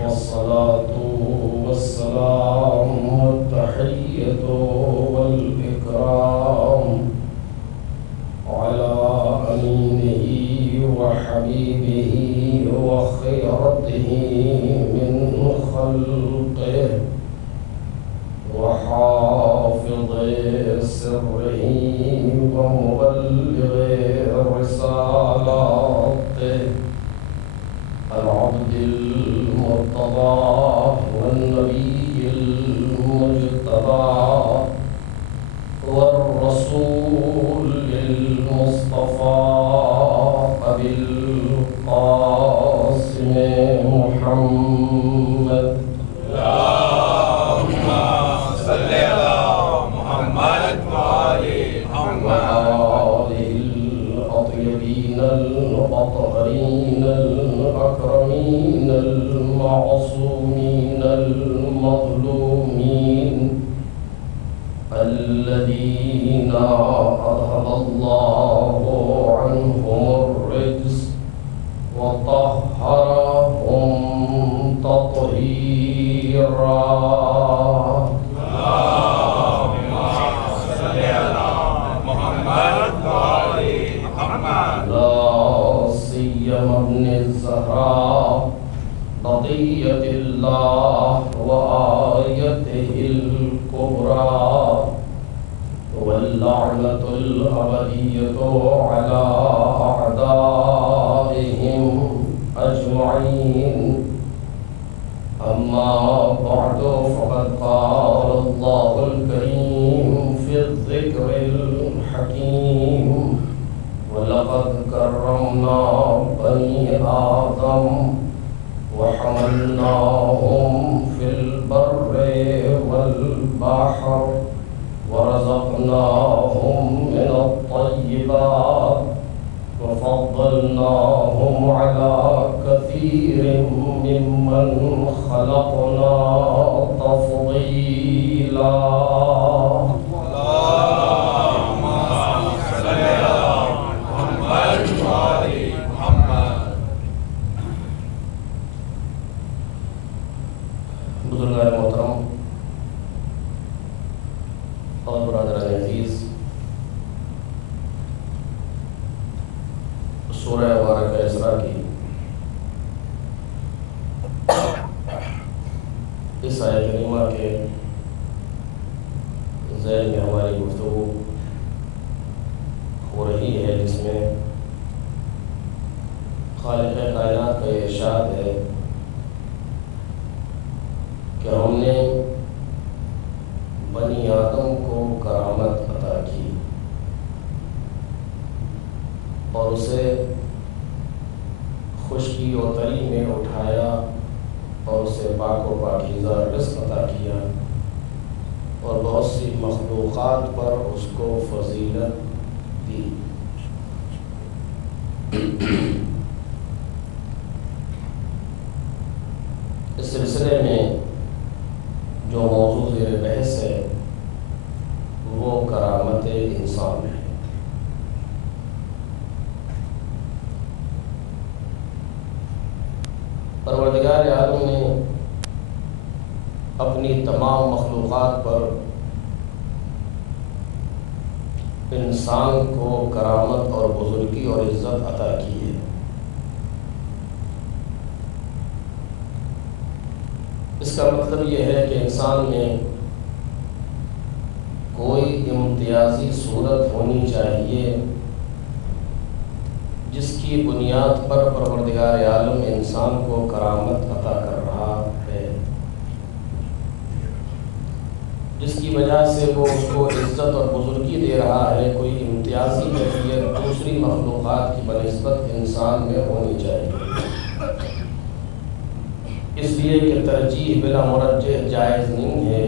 والصلاة والسلام والتحية والإكرام على أمينه وحبيبه وخيرته من خلقه وحافظ سره ومبلغ رسالاته العبد المرتضى والنبي المجتبى والرسول المصطفى أبي القاسم محمد. اللهم صل على محمد وآل محمد الأطيبين الأطهرين الأكرمين المعصومين المظلومين الذين أذهب الله عنهم الرجس وطهرهم تطهيرا. اللهم صل على محمد وآل محمد. لا سيما ابن الزهراء بقية الله وآيته الكبرى واللعنة الأبدية على أعدائهم أجمعين. أما بعد فقد قال الله الكريم في الذكر الحكيم ولقد كرمنا بني آدم وحملناهم في البر والبحر ورزقناهم من الطيبات وفضلناهم على كثير ممن خلقنا تفضيلا. اللهم صل على محمد وآل محمد. بزرگان محترم اور برادران عزیز، سورہ مبارکہ اسراء کی اس آیت کریمہ کے ذیل میں ہماری گفتگو ہو رہی ہے، جس میں خالق کائنات کا یہ ارشاد ہے کہ ہم نے بنی آدم کو کرامت عطا کی اور اسے خشکی و تری میں اٹھایا اور اسے پاک و پاکیزہ رزق عطا کیا اور بہت سی مخلوقات پر اس کو فضیلت دی. اس سلسلے میں جو موضوع زیر بحث ہے وہ کرامت انسان ہے. پروردگار عالم نے اپنی تمام مخلوقات پر انسان کو کرامت اور بزرگی اور عزت عطا کی ہے. اس کا مطلب یہ ہے کہ انسان میں کوئی امتیازی صورت ہونی چاہیے جس کی بنیاد پر پروردگار عالم انسان کو کرامت عطا کر رہا ہے، جس کی وجہ سے وہ اس کو عزت اور بزرگی دے رہا ہے. کوئی امتیازی کیفیت دوسری مخلوقات کی بنسبت انسان میں ہونی چاہیے، اس لیے کہ ترجیح بلا مرجح جائز نہیں ہے.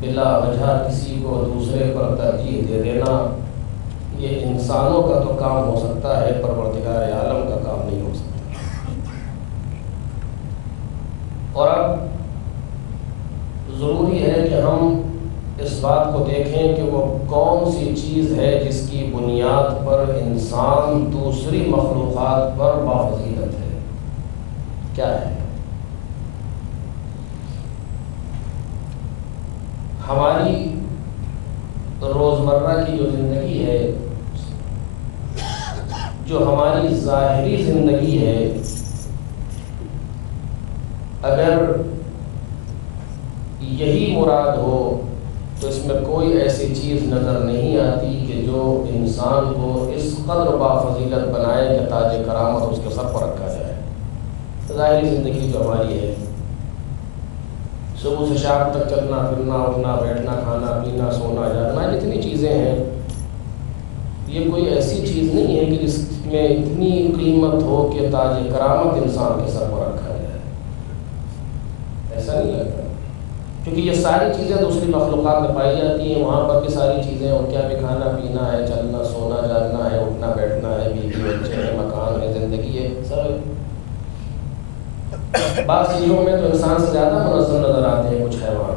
بلا وجہ کسی کو دوسرے پر ترجیح دے دینا یہ انسانوں کا تو کام ہو سکتا ہے، پروردگار عالم کا کام نہیں ہو سکتا. اور اب ضروری ہے کہ ہم اس بات کو دیکھیں کہ وہ کون سی چیز ہے جس کی بنیاد پر انسان دوسری مخلوقات پر بافضیلت ہے. کیا ہے؟ ہماری روزمرہ کی جو زندگی ہے، جو ہماری ظاہری زندگی ہے، اگر یہی مراد ہو تو اس میں کوئی ایسی چیز نظر نہیں آتی کہ جو انسان کو اس قدر بافضیلت بنائے کہ تاج کرامت اس کے سر پر رکھا جائے۔ ظاہری زندگی جو ہماری ہے، صبح سے شام تک چلنا پھرنا، اٹھنا بیٹھنا، کھانا پینا، سونا جاگنا، جتنی چیزیں ہیں، یہ کوئی ایسی چیز نہیں ہے کہ جس میں اتنی قیمت ہو کہ تاج کرامت انسان کے سر پر رکھا جائے۔ ایسا نہیں لگتا، کیونکہ یہ ساری چیزیں دوسری مخلوقات میں پائی جاتی ہیں، وہاں پر بھی ساری چیزیں، ان کا بھی کھانا پینا ہے، چلنا سونا جاگنا ہے، اٹھنا بیٹھنا ہے، بیوی بچے ہیں، مکان ہے، زندگی ہے، سب۔ بعض چیزوں میں تو انسان سے زیادہ منظم نظر آتے ہیں کچھ حیوان،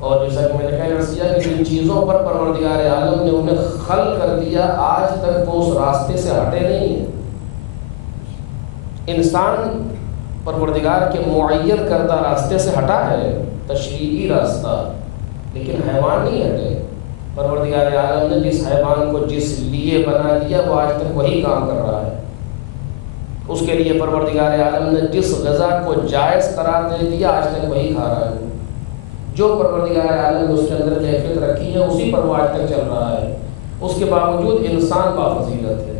اور جیسا کہ میں نے کہا کیا کہ جن چیزوں پر پروردگار عالم نے انہیں خلق کر دیا، آج تک وہ اس راستے سے ہٹے نہیں ہیں۔ انسان پروردگار کے معین کردہ راستے سے ہٹا ہے، تشریعی راستہ، لیکن حیوان نہیں ہٹے۔ پروردگار عالم نے جس حیوان کو جس لیے بنا دیا وہ آج تک وہی کام کر رہا ہے۔ اس کے لیے پروردگار عالم نے جس غذا کو جائز قرار دے دیا آج تک وہی کھا رہا ہے۔ جو پروردگار عالم نے اس کے اندر کیفیت رکھی ہے اسی پر وہ آج تک چل رہا ہے۔ اس کے باوجود انسان بافضیلت ہے،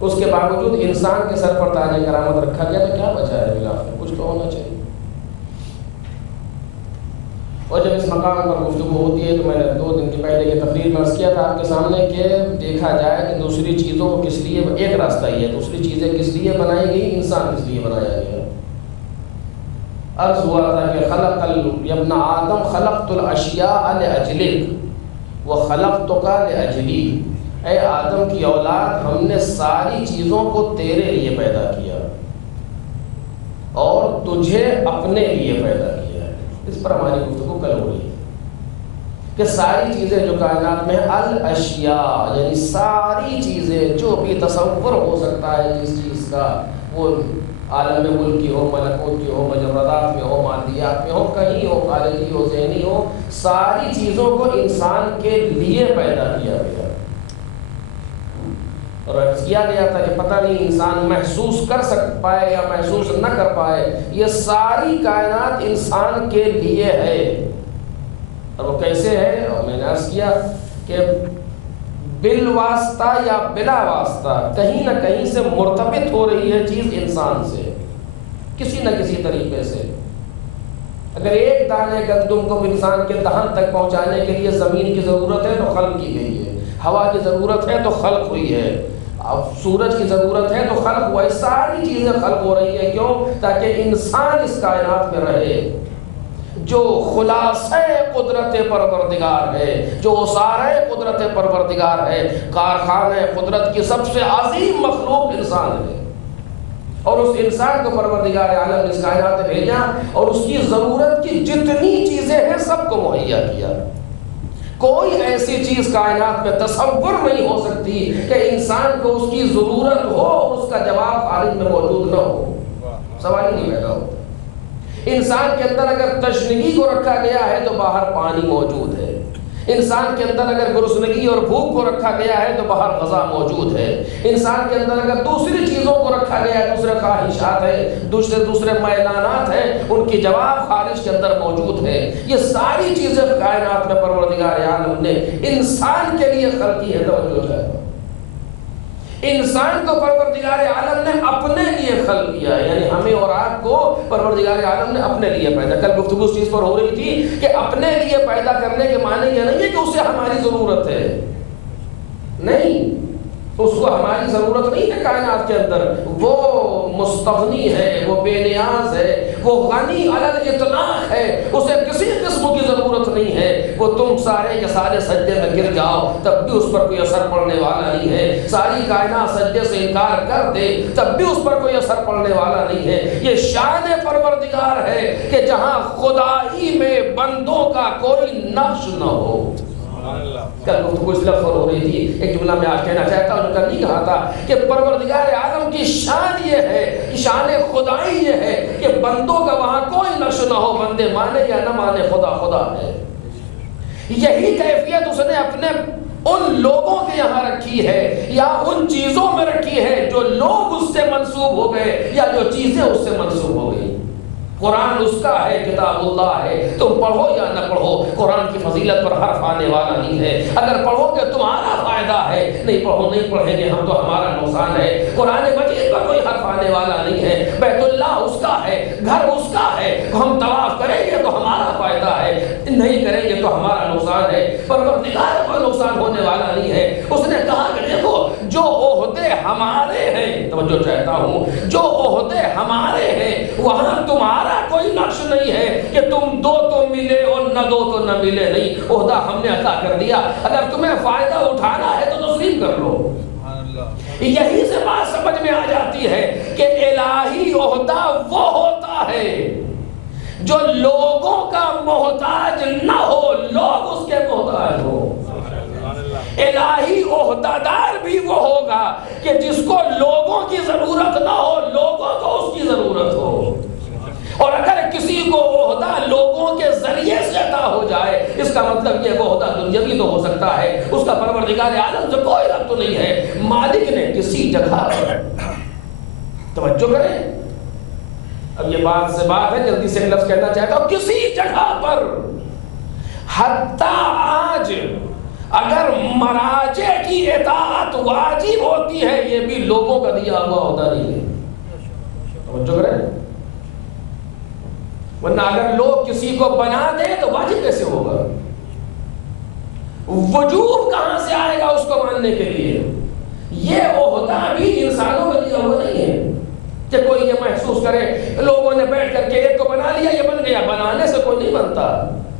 اس کے باوجود انسان کے سر پر تاج کرامت رکھا گیا، تو کیا بچا ہے بالآخر؟ کچھ تو ہونا چاہیے۔ اور جب اس مقام پر گفتگو ہوتی ہے تو میں نے 2 دن کی پہلے کی تقریر میں عرض کیا تھا آپ کے سامنے کہ دیکھا جائے کہ دوسری چیزوں کو کس لیے، ایک راستہ ہی ہے، دوسری چیزیں کس لیے بنائی گئی، انسان کس لیے بنایا گیا۔ عرض ہوا تھا کہ یا ابن آدم خلقت الاشیاء لاجلک وخلقتک لاجلی، اے آدم کی اولاد، ہم نے ساری چیزوں کو تیرے لیے پیدا کیا اور تجھے اپنے لیے پیدا کیا ہے۔ اس پر ہماری گفتگو کل ہو رہی ہے کہ ساری چیزیں جو کائنات میں، الاشیاء یعنی ساری چیزیں جو بھی تصور ہو سکتا ہے جس چیز کا، وہ عالم ملک کی ہو، ملکوت کی ہو، مجردات میں ہو، مادیات میں ہو، کہیں ہو، خارجی ہو، ذہنی ہو، ساری چیزوں کو انسان کے لیے پیدا کیا گیا۔ اور عرض کیا گیا تھا کہ پتہ نہیں انسان محسوس کر پائے یا محسوس نہ کر پائے، یہ ساری کائنات انسان کے لیے ہے۔ اور وہ کیسے ہے؟ اور میں نے عرض کیا کہ بالواسطہ یا بلا واسطہ کہیں نہ کہیں سے مرتبط ہو رہی ہے چیز انسان سے، کسی نہ کسی طریقے سے۔ اگر ایک دانے گندم کو انسان کے دہن تک پہنچانے کے لیے زمین کی ضرورت ہے تو خلق کی گئی ہے، ہوا کی ضرورت ہے تو خلق ہوئی ہے، اب سورج کی ضرورت ہے تو خلق ہوا ہے، ساری چیزیں خلق ہو رہی ہے۔ کیوں؟ تاکہ انسان اس کائنات میں رہے۔ جو خلاصہ قدرت پروردگار ہے، جو اسارہ قدرت پروردگار ہے، کارخانہ قدرت کی سب سے عظیم مخلوق انسان ہے، اور اس انسان کو پروردگار عالم نے اس کائنات میں بھیجا اور اس کی ضرورت کی جتنی چیزیں ہیں سب کو مہیا کیا۔ کوئی ایسی چیز کائنات میں تصور نہیں ہو سکتی کہ انسان کو اس کی ضرورت ہو اور اس کا جواب خارج میں موجود نہ ہو، سوال ہی نہیں پیدا ہوتا۔ انسان کے اندر اگر تشنگی کو رکھا گیا ہے تو باہر پانی موجود ہے، انسان کے اندر اگر گرسنگی اور بھوک کو رکھا گیا ہے تو باہر غذا موجود ہے، انسان کے اندر اگر دوسری چیزوں کو رکھا گیا ہے، دوسرے خواہشات ہیں، دوسرے میلانات ہیں، ان کی جواب خارج کے اندر موجود ہے۔ یہ ساری چیزیں کائنات میں پروردگار عالم نے انسان کے لیے خلقی ہے۔ توجہ ہے، انسان کو پروردگار عالم نے اپنے لیے خلق کیا ہے، یعنی ہمیں اور آپ کو پروردگار عالم نے اپنے لیے پیدا۔ کل گفتگو اس چیز پر ہو رہی تھی کہ اپنے لیے پیدا کرنے کے معنی یہ نہیں ہے کہ اسے ہماری ضرورت ہے، نہیں، اس کو ہماری ضرورت نہیں ہے کائنات کے اندر، وہ مستغنی ہے، وہ بے نیاز ہے، وہ غنی علی الاطلاق ہے، اسے کسی قسم کی ضرورت نہیں ہے۔ وہ تم سارے کے سارے سجدے میں گر جاؤ تب بھی اس پر کوئی اثر پڑنے والا نہیں ہے، ساری کائنات سجدے سے انکار کر دے تب بھی اس پر کوئی اثر پڑنے والا نہیں ہے۔ یہ شان پروردگار ہے کہ جہاں خدائی میں بندوں کا کوئی نقش نہ ہو۔ کل گفتگو اس لفظ ہو رہی تھی، ایک جملہ میں آج کہنا چاہتا ہوں، جو کل نہیں کہا تھا، کہ پروردگار عالم کی شان یہ ہے، شان خدائی یہ ہے کہ بندوں کا وہاں کوئی نقش نہ ہو، بندے مانے یا نہ مانے، خدا خدا ہے۔ یہی کیفیت اس نے اپنے ان لوگوں کے یہاں رکھی ہے، یا ان چیزوں میں رکھی ہے جو لوگ اس سے منسوب ہو گئے، یا جو چیزیں اس سے منسوب ہو گئی۔ قرآن اس کا ہے، کتاب اللہ ہے، تم پڑھو یا نہ پڑھو، قرآن کی فضیلت پر حرف آنے والا نہیں ہے۔ اگر پڑھو گے تمہارا فائدہ ہے، نہیں پڑھو نہیں پڑھیں گے ہم تو ہمارا نقصان ہے۔ قرآن مجید پر کوئی حرف آنے والا نہیں ہے، بیت اللہ اس کا ہے، گھر اس کا ہے، ہم طواف کریں گے تو ہمارا فائدہ ہے، نہیں کریں گے تو ہمارا نقصان ہے، پروردگار کو نقصان ہونے والا نہیں ہے۔ اس نے کہا کہ دیکھو جو عہدے ہمارے ہیں، توجہ چاہتا ہوں، جو عہدے ہمارے ہیں وہاں تمہارا کوئی نقش نہیں ہے کہ تم دو تو ملے اور نہ دو تو نہ ملے، نہیں، عہدہ ہم نے عطا کر دیا، اگر تمہیں فائدہ اٹھانا ہے تو تسلیم کر لو۔ یہی سے بات سمجھ میں آ جاتی ہے کہ الہی عہدہ وہ ہوتا ہے جو لوگوں کا محتاج نہ ہو، لوگ اس کے محتاج ہو۔ الہی عہدہ دار بھی وہ ہوگا کہ جس کو لوگوں کی ضرورت نہ ہو، لوگوں کو اس کی ضرورت ہو۔ اور اگر کسی کو عہدہ لوگوں کے ذریعے سے عطا ہو جائے، اس کا مطلب یہ وہ عہدہ دنیاوی تو ہو سکتا ہے، اس کا پروردگار عالم سے کوئی ربط تو نہیں ہے۔ مالک نے کسی جگہ پر، توجہ کریں، اب یہ بات سے بات ہے، جلدی سے لفظ کہنا چاہتا ہوں، کسی جگہ پر حتیٰ آج اگر مراجع کی اطاعت واجب ہوتی ہے، یہ بھی لوگوں کا دیا ہوا عہدہ نہیں ہے۔ توجہ کریں، ورنہ اگر لوگ کسی کو بنا دیں تو واجب کیسے ہوگا؟ وجوب کہاں سے آئے گا اس کو ماننے کے لیے؟ یہ عہدہ بھی انسانوں کا دیا ہوا نہیں ہے کہ کوئی یہ محسوس کرے لوگوں نے بیٹھ کر کے ایک کو بنا لیا یہ بن گیا۔ بنانے سے کوئی نہیں بنتا۔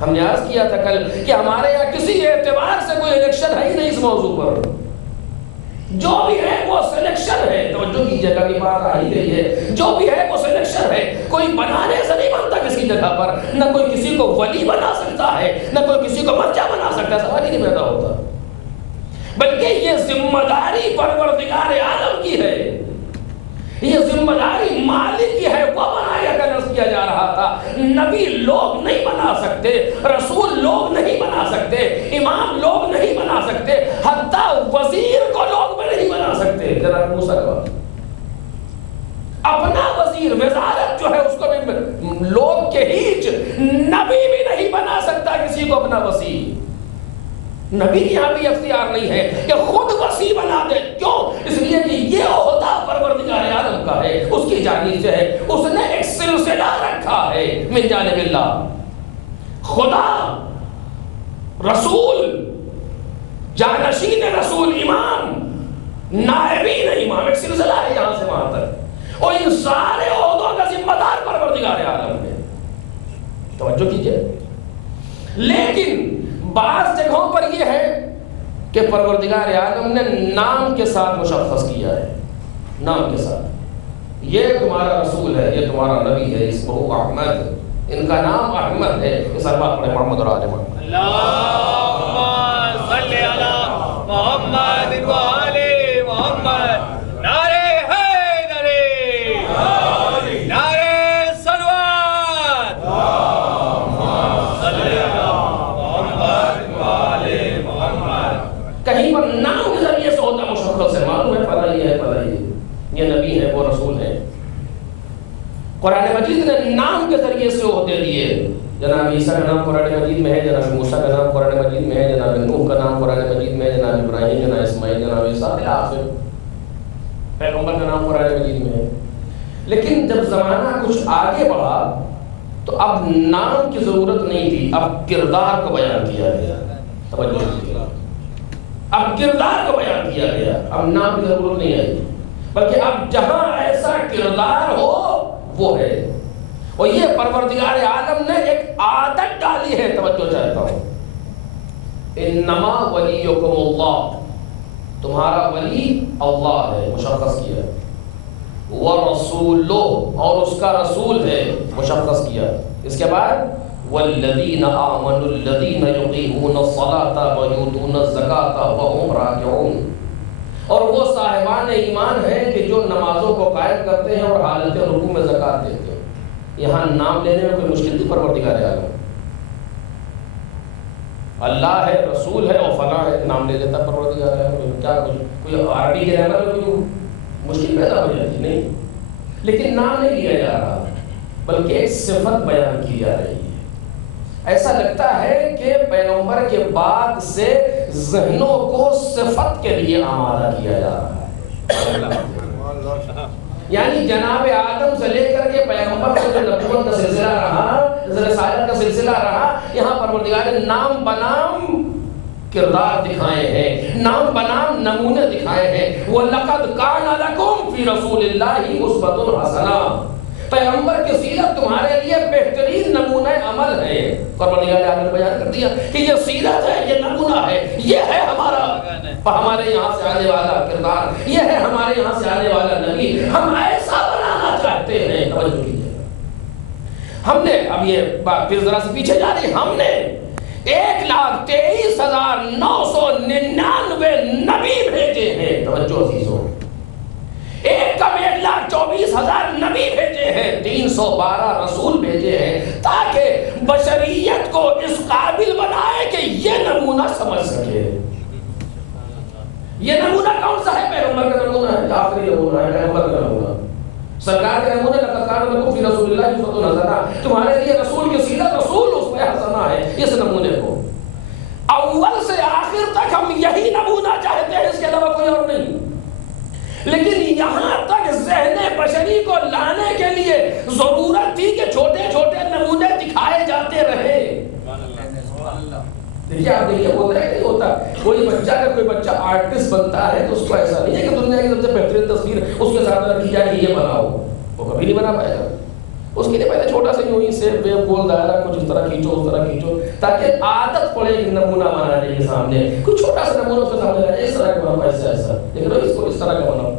ہم نے عرض کیا تھا کل کہ ہمارے یہاں کسی اعتبار سے کوئی الیکشن ہے ہی نہیں اس موضوع پر، جو بھی ہے وہ سلیکشن ہے۔ توجہ کی جگہ کی بات آ ہی گئی ہے، جو بھی ہے وہ سلیکشن ہے، کوئی بنانے سے نہیں بنتا کسی جگہ پر، نہ کوئی کسی کو ولی بنا سکتا ہے، نہ کوئی کسی کو مرجع بنا سکتا ہے، سوال ہی نہیں پیدا ہوتا۔ بلکہ یہ ذمہ داری پروردگار عالم کی ہے، یہ ذمہ داری مالک کی ہے، وہ بنایا کا نصب کیا جا رہا تھا۔ نبی لوگ نہیں بنا سکتے، رسول لوگ نہیں بنا سکتے، امام لوگ نہیں بنا سکتے، حتیٰ وزیر کو لوگ بھی نہیں بنا سکتے۔ ذرا موسیٰ کا اپنا وزیر، وزارت جو ہے اس کو بھی لوگ کے ہیچ، نبی بھی نہیں بنا سکتا کسی کو اپنا وزیر۔ نبی یہاں بھی اختیار نہیں ہے کہ خود وسیع بنا دے، کیوں؟ اس لیے کہ یہ عہدہ پروردگار عالم کا ہے، اس کی جانب سے ہے، اس نے ایک سلسلہ رکھا ہے من جانب اللہ، خدا، رسول، جانشین رسول، امام، نائبین امام، ایک سلسلہ ہے یہاں سے وہاں تک، اور ان سارے عہدوں کا ذمہ دار پروردگار عالم ہے۔ توجہ کیجئے، لیکن بعض جگہوں پر یہ ہے کہ پروردگار عالم نے نام کے ساتھ مشخص کیا ہے، نام کے ساتھ، یہ تمہارا رسول ہے، یہ تمہارا نبی ہے، اسمہ احمد، ان کا نام احمد ہے۔ اس ارباب پڑھے محمد اور آل محمد، اللہم صلی علی محمد و آل محمد، نعرہ حیدری، نعرہ صلوات، کہیں پر نام کے ذریعے سے ہوتا مشخص ہے، معلوم ہے فلاں یہ ہے، فلاں یہ نبی ہے، وہ رسول ہے۔ قرآن مجید نے نام کے ذریعے سے عہدے دیے، جناب عیسیٰ کا نام قرآن مجید میں ہے، جناب موسیٰ کا نام قرآن مجید میں ہے، جناب نوح کا نام قرآن مجید میں ہے، جناب ابراہیم، جناب اسماعیل، جناب عیسیٰ، آخر پیغمبر کا نام قرآن مجید میں ہے۔ لیکن جب زمانہ کچھ آگے بڑھا تو اب نام کی ضرورت نہیں تھی، اب کردار کو بیان کیا گیا۔ توجہ کیجیے، اب کردار کو بیان کیا گیا، اب نام کی ضرورت نہیں ہے، بلکہ اب جہاں ایسا کردار ہو وہ ہے۔ اور یہ پروردگار عالم نے ایک عادت ڈالی ہے، توجہ چاہتا ہوں، انما ولیکم اللہ، تمہارا ولی اللہ ہے، مشخص کیا، ورسولہ، اور اس کا رسول ہے، مشخص کیا، اس کے بعد والذین آمنوا الذین یقیمون الصلاة ویؤتون الزکاة وهم راکعون، اور وہ صاحبان ایمان ہیں کہ جو نمازوں کو قائم کرتے ہیں اور حالت رکوع میں زکوٰۃ دیتے ہیں۔ یہاں نام لینے میں کوئی مشکل نہیں، پروردگار عالم اللہ ہے، رسول ہے اور فلاں ہے، نام لے لیتا پروردگار عالم، کیا کوئی عربی کے رہنا میں کوئی مشکل پیدا ہو جاتی نہیں، لیکن نام نہیں لیا جا رہا بلکہ ایک صفت بیان کی جا رہی ہے۔ ایسا لگتا ہے کہ پیغمبر کے بعد سے ذہنوں کو صفت کے لیے آمادہ کیا جا رہا ہے، یعنی جناب آدم سے لے کر کے پیغمبر سے جو نبوت کا سلسلہ رہا، رسالت کا سلسلہ رہا، یہاں پروردگار نے نام بنام کردار دکھائے ہیں، نام بنام نمونے دکھائے ہیں۔ وَلَقَدْ كَانَ لَكُمْ فِي رَسُولِ اللَّهِ أُسْوَةٌ حَسَنَةٌ، پیغمبر کی سیرت تمہارے لیے بہترین نمونہ عمل ہے۔ پروردگار عالم نے بیان کر دیا کہ یہ سیرت ہے، یہ نمونہ ہے، یہ ہے ہمارے یہاں سے آنے والا کردار، یہ ہے ہمارے یہاں سے آنے والا نبی، ہم ایسا بنانا چاہتے ہیں۔ توجہ کیجیے، ہم نے اب یہ بات پھر ذرا سے پیچھے جا رہی، ہم نے 1,23,999 نبی بھیجے ہیں۔ توجہ عزیزوں، 1,24,000 نبی بھیجے ہیں، 312 رسول بھیجے ہیں، تاکہ بشریت کو اس قابل بنائے کہ یہ نمونہ سمجھ سکے۔ یہ نمونہ کون سا ہے؟ پیغمبر کا نمونہ ہے، آخری نمونہ ہے، پیغمبر کا نمونہ، سرکار کے نمونہ۔ لقد کان لکم فی رسول اللہ اسوۃ حسنہ، تمہارے لیے رسول کی سیرت، رسول اسوہ حسنہ ہے۔ اس نمونے کو اول سے آخر تک ہم یہی نمونہ چاہتے ہیں، اس کے علاوہ کوئی اور نہیں، لیکن یہاں تک ذہن بشری کو لانے کے لیے ضرورت تھی کہ چھوٹے چھوٹے نمونے دکھائے جاتے رہے۔ دیکھیے آپ دیکھیے، ہوتا ہے کہ نہیں ہوتا، کوئی بچہ اگر کوئی بچہ آرٹسٹ بنتا ہے تو اس کو ایسا نہیں ہے کہ دنیا کی سب سے بہترین تصویر اس کے سامنے رکھی جائے کہ یہ بناؤ، وہ کبھی نہیں بنا پائے گا۔ اس کے لیے پہلے چھوٹا سا یوں ہی سے بے گول دائرہ کچھ اس طرح کھینچو، اس طرح کھینچو، تاکہ عادت پڑے کہ نمونہ بنانے کے سامنے کچھ چھوٹا سا نمونہ اس کے سامنے رکھے، اس طرح کا بناؤ، ایسا ایسا، لیکن اس کو اس طرح کا بناؤ،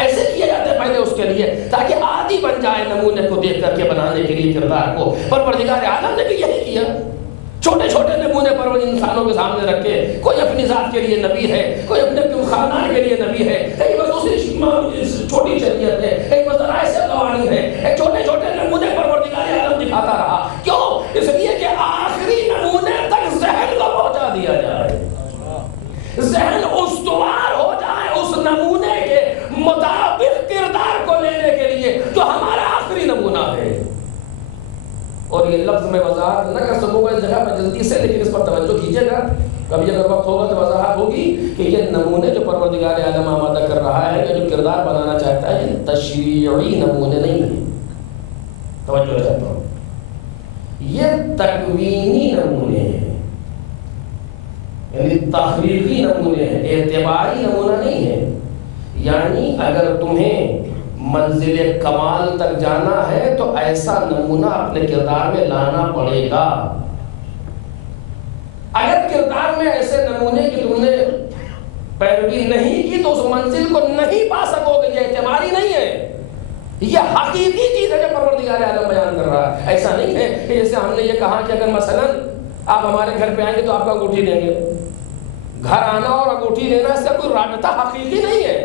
ایسے کیا جاتا ہے پہلے اس کے لیے، تاکہ عادی بن جائے نمونے کو دیکھ کر کے بنانے کے لیے کردار کو۔ پروردگار عالم نے بھی یہی کیا، چھوٹے چھوٹے نمونے پر انسانوں کے سامنے رکھے، کوئی اپنی ذات کے لیے نبی ہے، کوئی اپنے خاندان کے لیے نبی ہے، کئی بس دوسری چھوٹی شریعت ہے، کئی بس ذرا ایسے قوانین ہے، ایک چھوٹے چھوٹے نمونے پروردگار عالم دکھاتا رہا۔ کیوں؟ اس لیے کہ آخری نمونے تک ذہن کو پہنچا دیا جائے، ذہن استوار ہو جائے اس نمونے کے مطابق کردار کو لینے کے لیے جو ہمارا آخری نمونہ ہے۔ اور یہ لفظ میں وضاحت نہ کر سکوں گا اس جگہ پر جلدی سے، لیکن اس پر توجہ کیجیے گا، کبھی اگر وقت ہوگا تو وضاحت ہوگی کہ یہ نمونے جو پروردگار عالم آمادہ کر رہا ہے، جو کردار بنانا چاہتا ہے، یہ تشریعی نمونے نہیں ہیں، توجہ چاہتا ہوں، یہ تکوینی نمونے ہیں، یعنی تخلیقی نمونے ہیں، اعتباری نمونہ نہیں ہے۔ یعنی اگر تمہیں منزل کمال تک جانا ہے تو ایسا نمونہ اپنے کردار میں لانا پڑے گا۔ اگر کردار میں ایسے نمونے کی تم نے پیروی نہیں کی تو اس منزل کو نہیں پا سکو گے۔ یہ اعتباری نہیں ہے، یہ حقیقی چیز ہے جو پروردگار عالم بیان کر رہا ہے۔ ایسا نہیں ہے کہ جیسے ہم نے یہ کہا کہ اگر مثلا آپ ہمارے گھر پہ آئیں گے تو آپ کو انگوٹھی دیں گے، گھر آنا اور انگوٹھی دینا اس کا کوئی رابطہ حقیقی نہیں ہے۔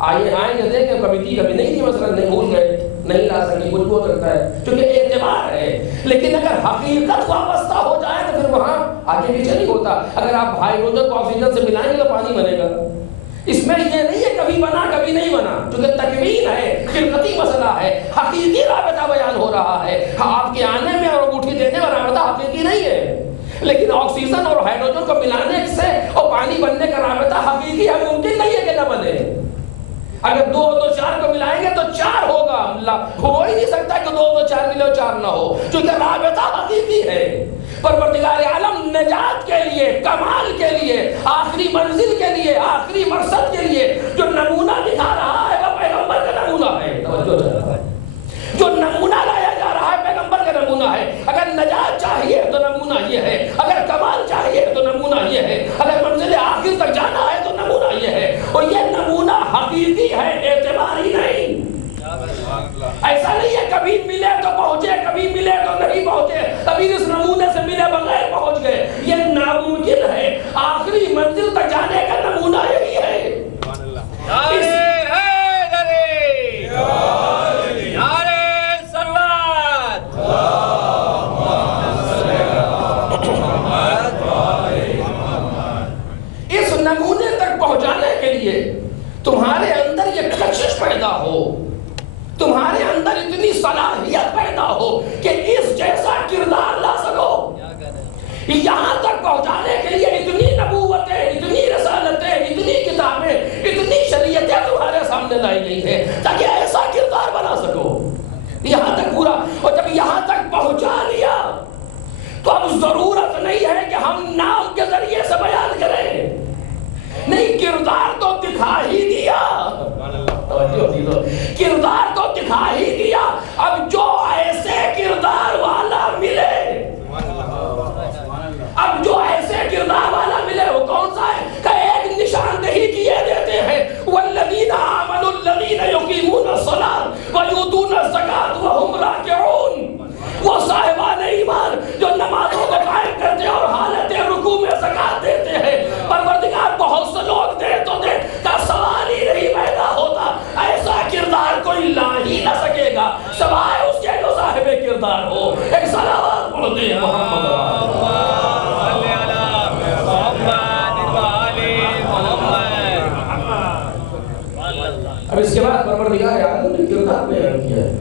آئیں گے دیکھیں، کبھی دی کبھی نہیں دی، مثلا نہیں بھول گئے، نہیں لا سکے، کچھ ہو سکتا ہے، کیونکہ اعتبار ہے۔ لیکن اگر حقیقت وابستہ ہو جائے تو پھر وہاں آگے پیچھے نہیں ہوتا۔ اگر آپ ہائیڈروجن کو آکسیجن سے ملائیں گے تو پانی بنے گا، اس میں یہ نہیں ہے کبھی بنا کبھی نہیں بنا، کیونکہ تکوین ہے، خلقتی مسئلہ ہے، حقیقی رابطہ بیان ہو رہا ہے۔ آپ کے آنے میں اور انگوٹھی دینے میں رابطہ حقیقی نہیں ہے، لیکن آکسیجن اور ہائیڈروجن کو ملانے سے اور پانی بننے کا رابطہ حقیقی ہے، ممکن نہیں ہے کہ نہ بنے۔ اگر 2 اور 2 4 کو ملائیں گے تو 4 ہوگا، ہو ہی نہیں سکتا کہ 2 اور 2 4 ملے اور 4 نہ ہو، کیونکہ رابطہ حقیقی ہے۔ پروردگار عالم نجات کے لیے، کمال کے لیے، آخری منزل کے لیے، آخری مقصد کے لیے جو نمونہ دکھا رہا ہے وہ پیغمبر کا نمونہ ہے۔ جو نمونہ لایا جا رہا ہے پیغمبر کا نمونہ ہے۔ اگر نجات چاہیے تو نمونہ یہ ہے، اگر کمال چاہیے تو نمونہ یہ ہے، اگر منزل آخر تک جانا ہے تو نمونہ یہ ہے، اور یہ نمونہ حقیقی ہے، اعتباری نہیں۔ ایسا نہیں ہے کبھی ملے تو پہنچے، کبھی ملے تو نہیں پہنچے، کبھی اس نمونے سے ملے بغیر پہنچ گئے، یہ ناممکن ہے۔ آخری منزل تک جانے کا نمونہ یہی ہے۔ اس نمونے تک پہنچانے کے لیے تمہارے اندر یہ کشش پیدا ہو، تمہارے اندر اتنی صلاحیت پیدا ہو کہ اس جیسا کردار لا سکو۔ یہاں تک پہنچانے کے لیے اتنی نبوتیں، اتنی رسالتیں، اتنی کتابیں، اتنی شریعتیں تمہارے سامنے لائی گئی ہیں تاکہ ایسا کردار بنا سکو۔ یہاں تک پورا، اور جب یہاں تک پہنچا لیا تو اب ضرورت نہیں ہے کہ ہم نام کے ذریعے سے بیان کریں، نہیں، کردار تو دکھا ہی دیا، کردار تو دکھا ہی دیا۔ اب جو ایسے کردار والا ملے، اب جو ایسے کردار والا ملے وہ کون سا ہے؟ کہ ایک نشاندہی کیے دیتے ہیں، والذین آمنوا الذین یقیمون الصلاۃ ویؤتون الزکاۃ وہم راکعون، وہ صاحبان ایمان جو نمازوں کو قائم کرتے ہیں اور حالت رکوع میں زکات دیتے ہیں۔ پروردگار بہت سے لوگ دے تو دے کا سوال ہی نہیں پیدا ہوتا، ایسا کردار کوئی لا ہی نہ سکے گا سوائے اس کے جو صاحب کردار ہو۔ ایک صلوات پڑھتے ہیں محمد۔ اب اس کے بعد پروردگار عالم نے کردار بیان کیا ہے،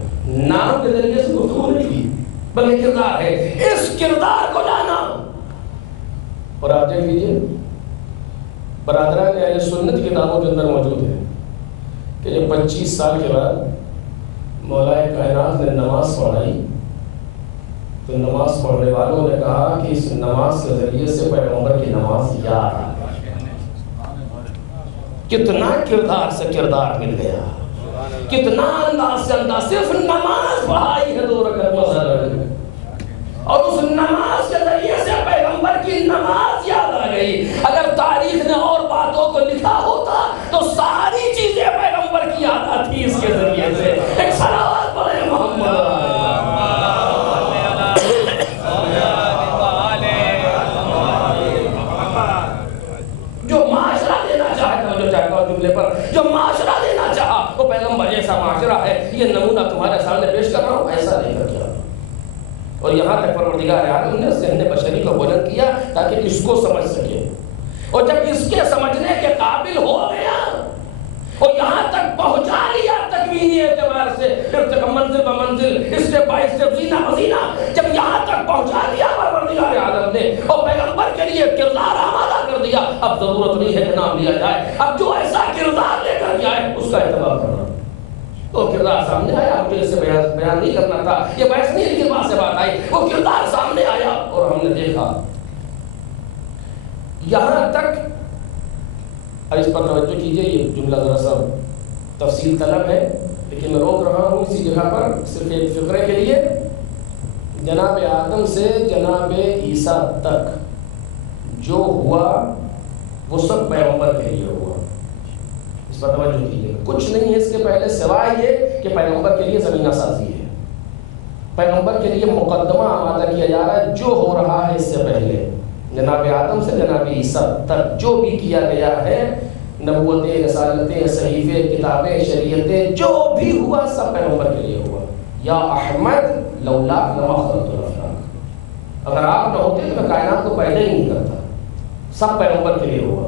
نام کے ذریعے سے گفتگو نہیں کی بلکہ کردار ہے، اس کردار کو جانا۔ اور آپ دیکھ لیجئے برادران اہل سنت کتابوں کے اندر موجود ہے کہ جب 25 سال کے بعد مولا کائنات نے نماز پڑھائی تو نماز پڑھنے والوں نے کہا کہ اس نماز کے ذریعے سے پیغمبر کی نماز یاد آ گئی۔ کتنا کردار سے کردار مل گیا، کتنا انداز سے انداز، صرف نماز پڑھائی ہے 2 رکعت مسجد میں، اور اس نماز کے ذریعے سے پیغمبر کی نماز یاد آ گئی۔ اگر تاریخ نے اور باتوں کو لکھا ہوتا تو ساری چیزیں پیغمبر کی یاد آتی اس کے ذریعے سے۔ ایک صلوات پڑھیں محمد۔ جو معاشرہ دینا چاہتا ہوں، جو چاہتا ہوں جملے پر، جو معاشرہ دینا چاہا وہ پیغمبر جیسا معاشرہ ہے، یہ نمونہ تمہارے سامنے پیش کر رہا ہوں، ایسا نہیں کر کیا۔ اور یہاں تک پروردگار عالم نے ذہن بشری کو بلند کیا تاکہ اس کو سمجھ سکے، اور جب اس کے سمجھنے کے قابل ہو گیا اور یہاں تک پہنچا لیا تکوینی اعتبار سے، منزل بمنزل، اسٹیپ بائی اسٹیپ، زینہ بزینہ، جب یہاں تک پہنچا لیا پروردگار عالم نے اور پیغمبر کے لیے کردار آمادہ کر دیا، اب ضرورت نہیں ہے کہ نام لیا جائے، اب جو ایسا کردار لے کر جائے اس کا اعتبار کرنا۔ وہ کردار سامنے آیا، مجھے اسے بیان نہیں کرنا تھا، یہ بحث نہیں کی بات سے بات آئی، وہ کردار سامنے آیا اور ہم نے دیکھا۔ یہاں تک اب اس پر توجہ کیجئے، یہ جملہ ذرا سا تفصیل طلب ہے لیکن میں روک رہا ہوں اسی جگہ پر صرف ایک فقرے کے لیے۔ جناب آدم سے جناب عیسیٰ تک جو ہوا وہ سب پیغمبر کے لیے ہوا، اس پر توجہ کیجئے۔ کچھ نہیں ہے اس کے پہلے سوائے یہ کہ پیغمبر کے لیے زمینہ سازی ہے، پیغمبر کے لیے مقدمہ آمادہ کیا جا رہا ہے۔ جو ہو رہا ہے اس سے پہلے جناب آدم سے جناب عیسیٰ تک جو بھی کیا گیا ہے، نبوتیں، رسالتیں، صحیفے، کتابیں، شریعتیں، جو بھی ہوا سب پیغمبر کے لیے ہوا۔ یا احمد لولا لما خلقت الافلاک، اگر آپ نہ ہوتے تو میں کائنات کو پیدا ہی نہیں کرتا، سب پیغمبر کے لیے ہوا۔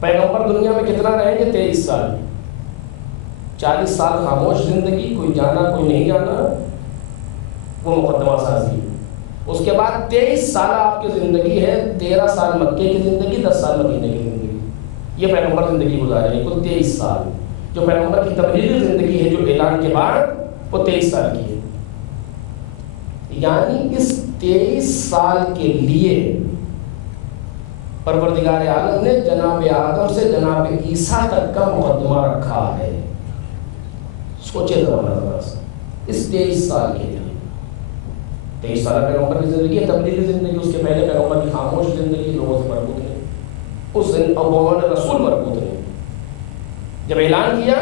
پیغمبر دنیا میں کتنا رہیں گے؟ 23 سال، 40 سال خاموش زندگی، کوئی جانا کوئی نہیں جانا، وہ مقدمہ سازی۔ اس کے بعد 23 سال آپ کی زندگی ہے، 13 سال مکے کی زندگی، 10 سال مدینے کی زندگی، یہ پیغمبر زندگی گزارے ہیں، کل 23 سال۔ جو پیغمبر کی تبلیغی زندگی ہے جو اعلان کے بعد، وہ 23 سال کی ہے۔ یعنی اس 23 سال کے لیے پروردگار عالم نے جناب آدم سے جناب عیسیٰ تک کا مقدمہ رکھا ہے۔ سوچے ذرا سا اس 23 سال کے لیے، 23 سال پیغمبر کی زندگی ہے، تبلیغی زندگی، اس کے پہلے پیغمبر کی خاموش زندگی، لوگوں سے مربوط ہے، اس دن رسول مربوط ہے۔ جب اعلان کیا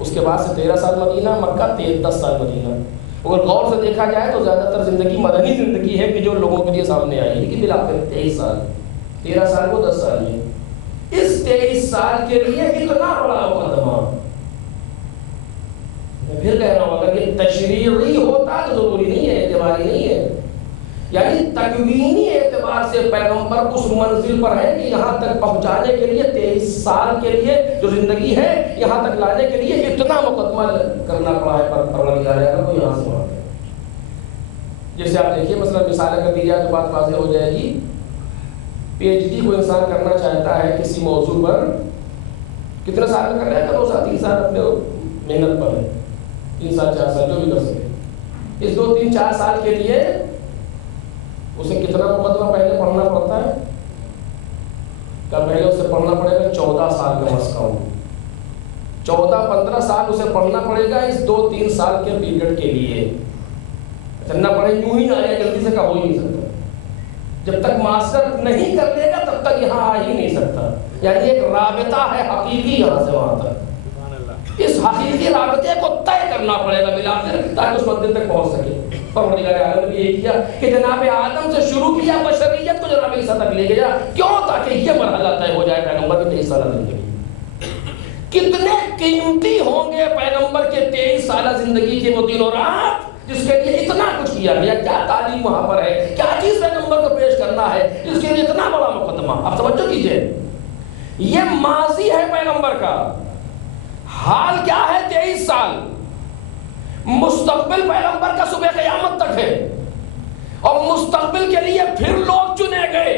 اس کے بعد سے 13 سال مدینہ، مکہ 10 سال مدینہ. اگر غور سے دیکھا جائے تو زیادہ تر زندگی مدنی زندگی ہے کہ جو لوگوں کے لیے سامنے آئی ہے، کہ بالآخر 23 سال، 13 سال کو 10 سال ہے. اس 23 سال کے لیے اتنا بڑا مقدمہ. میں پھر کہہ رہا ہوں اگر یہ تشریعی ہوتا تو ضروری نہیں ہے، اعتباری نہیں ہے. یعنی تکوینی اعتبار سے پیغمبر اس منزل پر ہے کہ یہاں تک پہنچانے کے لیے 23 سال کے لیے جو زندگی ہے یہاں تک لانے کے لیے اتنا مقدمہ کرنا پڑا ہے پروردگار عالم کو یہاں سے وہاں تک. جیسے آپ دیکھیے مثلا مثال اگر دی جائے تو بات واضح ہو جائے گی. پی ایچ ڈی کو انسان کرنا چاہتا ہے کسی موضوع پر، کتنے سال میں کر رہا ہے؟ 2 سال 3 سال اپنے محنت پر ہے، 3 سال 4 سال جو بھی کر سکے. اس 2 3 4 سال کے لیے اسے کتنا مقدمہ پہلے پڑھنا پڑتا ہے؟ کیا پہلے اسے پڑھنا پڑے گا 14 سال کا مسکا ہو، 14-15 سال اسے پڑھنا پڑے گا اس 2-3 سال کے پیریڈ کے لیے. نہ پڑھے یوں ہی آیا جلدی سے کا ہو ہی نہیں سکتا. جب تک ماسٹر نہیں کر لے گا تب تک یہاں آ ہی نہیں سکتا. یعنی ایک رابطہ ہے حقیقی یہاں سے وہاں تک. اس حقیقی رابطے کو طے کرنا پڑے گا بالآخر تاکہ اس منزل تک پہنچ سکے. پروردگار عالم نے یہ کیا کہ جناب آدم سے شروع کیا، بشریت کو جناب عیسیٰ تک لے گیا. کیوں؟ تاکہ یہ مرحلہ طے ہو جائے پیغمبر کی 23 سالہ زندگی. کتنے قیمتی ہوں گے پیغمبر کے 23 سالہ زندگی کے وہ دن و رات جس کے لیے اتنا کچھ کیا گیا. کیا تعلیم وہاں پر ہے، کیا چیز پیغمبر کو پیش کرنا ہے، اس کے لیے اتنا بڑا مقدمہ. آپ توجہ کیجئے، یہ ماضی ہے پیغمبر کا. حال کیا ہے 23 سال. مستقبل پیغمبر کا صبح قیامت تک ہے، اور مستقبل کے لیے پھر لوگ چنے گئے.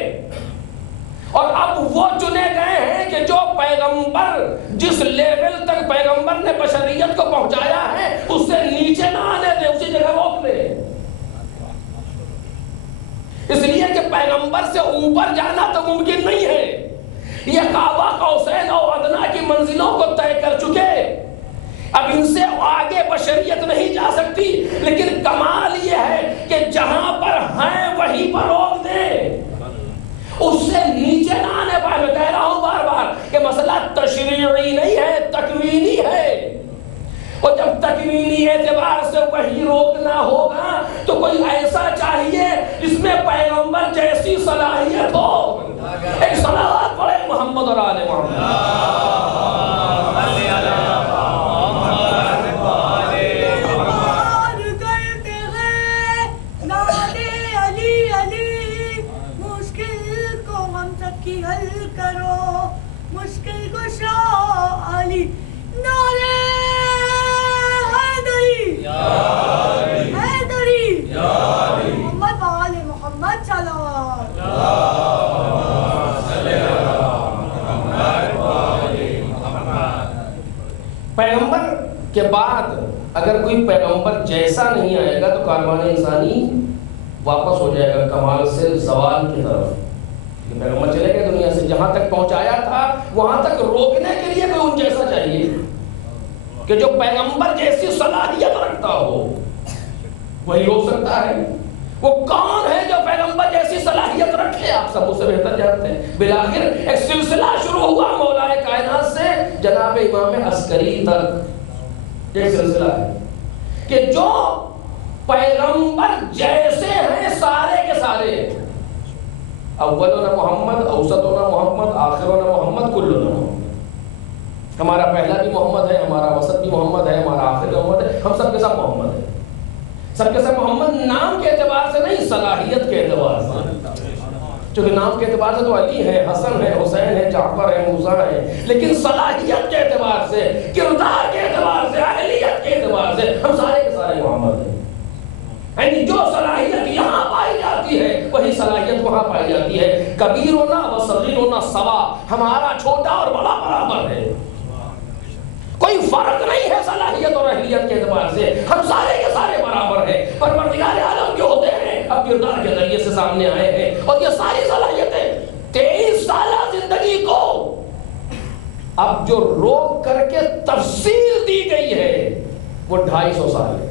اور اب وہ چنے گئے ہیں کہ جو پیغمبر جس لیول تک پیغمبر نے بشریت کو پہنچایا ہے اس سے نیچے نہ آنے دے، اسی جگہ روک دے. اس لیے کہ پیغمبر سے اوپر جانا تو ممکن نہیں ہے. یہ کعبہ قوسین اور ادنیٰ کی منزلوں کو طے کر چکے، اب ان سے آگے بشریت نہیں جا سکتی. لیکن کمال یہ ہے کہ جہاں پر ہیں وہیں پر روک دیں، اس سے نیچے نہ آنے پائے. میں کہہ رہا ہوں بار بار کہ مسئلہ تشریعی نہیں ہے، تکوینی ہے. اور جب تکوینی اعتبار سے وہی روکنا ہوگا تو کوئی ایسا چاہیے جس میں پیغمبر جیسی صلاحیت ہو. ایک صلوات پڑھے محمد اور آل محمد. پیغمبر کے بعد اگر کوئی پیغمبر جیسا نہیں آئے گا تو کاروان انسانی واپس ہو جائے گا کمال سے زوال کی طرف. پیغمبر چلے گئے دنیا سے، جہاں تک پہنچایا تھا وہاں تک روکنے کے لیے کوئی ان جیسا چاہیے کہ جو پیغمبر جیسی صلاحیت رکھتا ہو. وہی روک سکتا ہے. وہ کون ہے جو پیغمبر جیسی صلاحیت رکھے؟ آپ سب اس سے بہتر جانتے ہیں. بالآخر ایک سلسلہ شروع ہوا مولا کائنات سے جناب امام عسکری تک. ایک سلسلہ ہے کہ جو پیغمبر جیسے ہیں سارے کے سارے، اولنا محمد، اوسطنا محمد، آخرنا محمد، کلنا محمد. ہمارا پہلا بھی محمد ہے، ہمارا وسط بھی محمد ہے، ہمارا آخر بھی محمد ہے. ہم سب کے سب محمد ہیں. سب کے سب محمد نام کے اعتبار سے نہیں، صلاحیت کے اعتبار سے. چونکہ نام کے اعتبار سے تو علی ہے، حسن ہے، حسین ہے، جعفر ہے، موسیٰ ہے. لیکن صلاحیت کے اعتبار سے، کردار کے اعتبار سے، اہلیت کے اعتبار سے ہم سارے کے سارے محمد ہیں. یعنی جو صلاحیت یہاں پائی جاتی ہے وہی صلاحیت وہاں پائی جاتی ہے. کبیر ہونا و صغیر ہونا سوا، ہمارا چھوٹا اور بڑا برابر ہے. کوئی فرق نہیں ہے صلاحیت اور اہلیت کے اعتبار سے، ہم سارے کے سارے برابر ہیں. پروردگار عالم جو ہوتے ہیں اب کردار کے ذریعے سے سامنے آئے ہیں. اور یہ ساری صلاحیتیں 23 سالہ زندگی کو اب جو روک کر کے تفصیل دی گئی ہے وہ 250 سال ہے.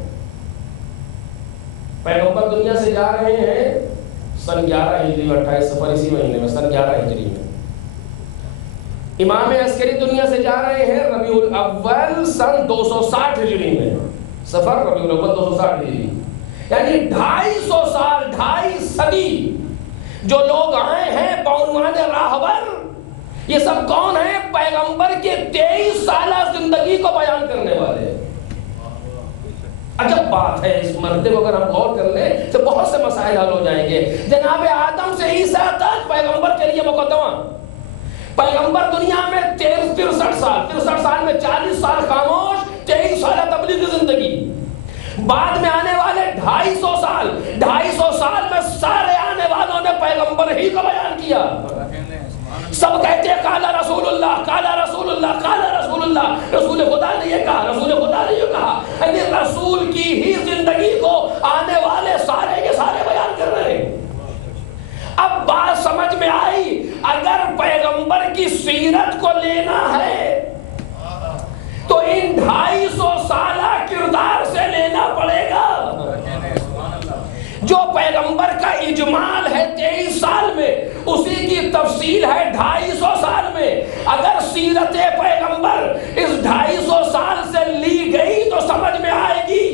پیغمبر دنیا سے جا رہے ہیں سن 11 ہجری میں، 28 سفر اسی مہینے میں، سن 11 ہجری میں. امام عسکری دنیا سے جا رہے ہیں ربیع الاول سن 260 ہجری میں، سفر ربیع الاول 260 ہجری، یعنی 250 سال، 2.5 صدی جو لوگ آئے ہیں بعنوان راہبر، یہ سب کون ہیں؟ پیغمبر کے 23 سالہ زندگی کو بیان کرنے والے۔ عجب بات ہے، اس مرتبے کو اگر ہم غور کر لیں تو بہت سے مسائل حل ہو جائیں گے۔ جناب آدم سے عیسیٰ تک پیغمبر کے لیے مقدمہ، پیغمبر دنیا میں 63 سال میں 40 سال خاموش، 23 سالہ تبلیغی زندگی، بعد میں آنے والے 250 سال میں سارے آنے والوں نے پیغمبر ہی کو بیان کیا۔ سب کہتے ہیں قال رسول اللہ، قال رسول اللہ، قال رسول اللہ، رسول خدا نے یہ کہا، رسول خدا نے یہ کہا، یعنی رسول کی ہی زندگی کو آنے والے سارے کے سارے بیان کر رہے ہیں۔ اب بات سمجھ میں آئی، اگر پیغمبر کی سیرت کو لینا ہے تو ان 250 سالہ کردار سے لینا پڑے گا۔ جو پیغمبر کا اجمال ہے 23 سال میں، اسی کی تفصیل ہے 250 سال میں۔ اگر سیرت پیغمبر اس 250 سال سے لی گئی تو سمجھ میں آئے گی،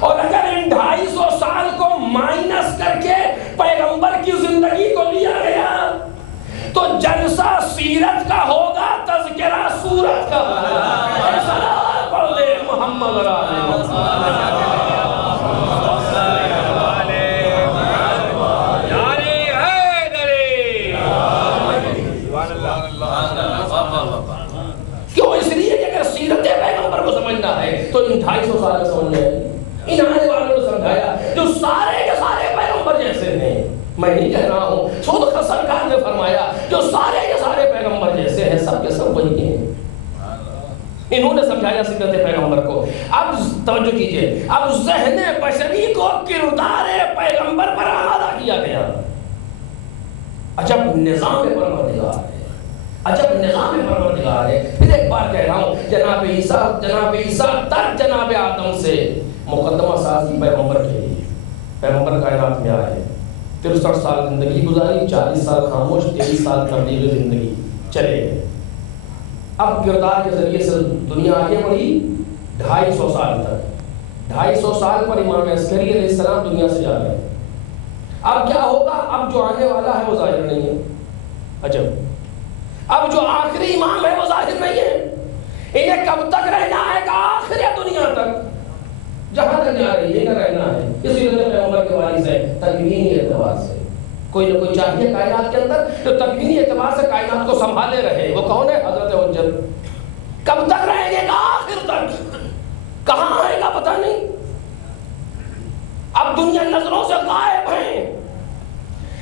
اور اگر ان 250 سال کو مائنس کر کے پیغمبر کی زندگی کو لیا گیا تو جلسہ سیرت کا ہوگا، تذکرہ صورت کا ہوگا۔ سلام پڑھ دے محمد کیوں؟ اس لیے کہ اگر سیرت پیغمبر کو سمجھنا ہے تو ان 250 سال میں سمجھ جائے۔ ان آنے والوں نے سمجھایا جو سارے کے سارے پیغمبر جیسے ہیں، میں نہیں کہہ رہا ہوں، خود سرکار نے فرمایا جو سارے کے سارے پیغمبر جیسے ہیں، سب کے سب وہی ہیں۔ انہوں نے سمجھایا سیرت پیغمبر کو۔ اب توجہ کیجئے، اب ذہن بشری کو کردار پیغمبر پر آمادہ کیا گیا۔ عجب نظام پروردگار ہے، عجب نظام پروردگار ہے۔ پھر ایک بار کہہ رہا ہوں، جناب عیسیٰ تک جناب آدم سے مقدمہ سازی پیغمبر کے لیے، پیغمبر کائنات میں آئے، 63 سال زندگی گزاری، 40 سال خاموش، 23 سال تبلیغ زندگی چلے گئے۔ اب کردار کے ذریعے سے دنیا آگے بڑھی 250 سال تک، 250 سال پر امام عسکری علیہ السلام دنیا سے جا گئے۔ اب کیا ہوگا؟ اب جو آنے والا ہے وہ ظاہر نہیں ہے۔ عجب، اب جو آخری امام ہے وہ ظاہر نہیں ہے۔ انہیں کب تک رہنا ہے؟ کہ آخر دنیا تک، جہاں تک جا رہی ہے کہ رہنا ہے۔ اسی لیے پیغمبر کے وارث سے تکوینی اعتبار سے کوئی نہ کوئی چاہیے کائنات کے اندر جو تکوینی اعتبار سے کائنات کو سنبھالے رہے۔ وہ کون ہے؟ حضرت حجت۔ کب تک رہیں گے؟ کہ آخر تک، کہاں آئے گا پتہ نہیں۔ اب دنیا نظروں سے غائب ہے،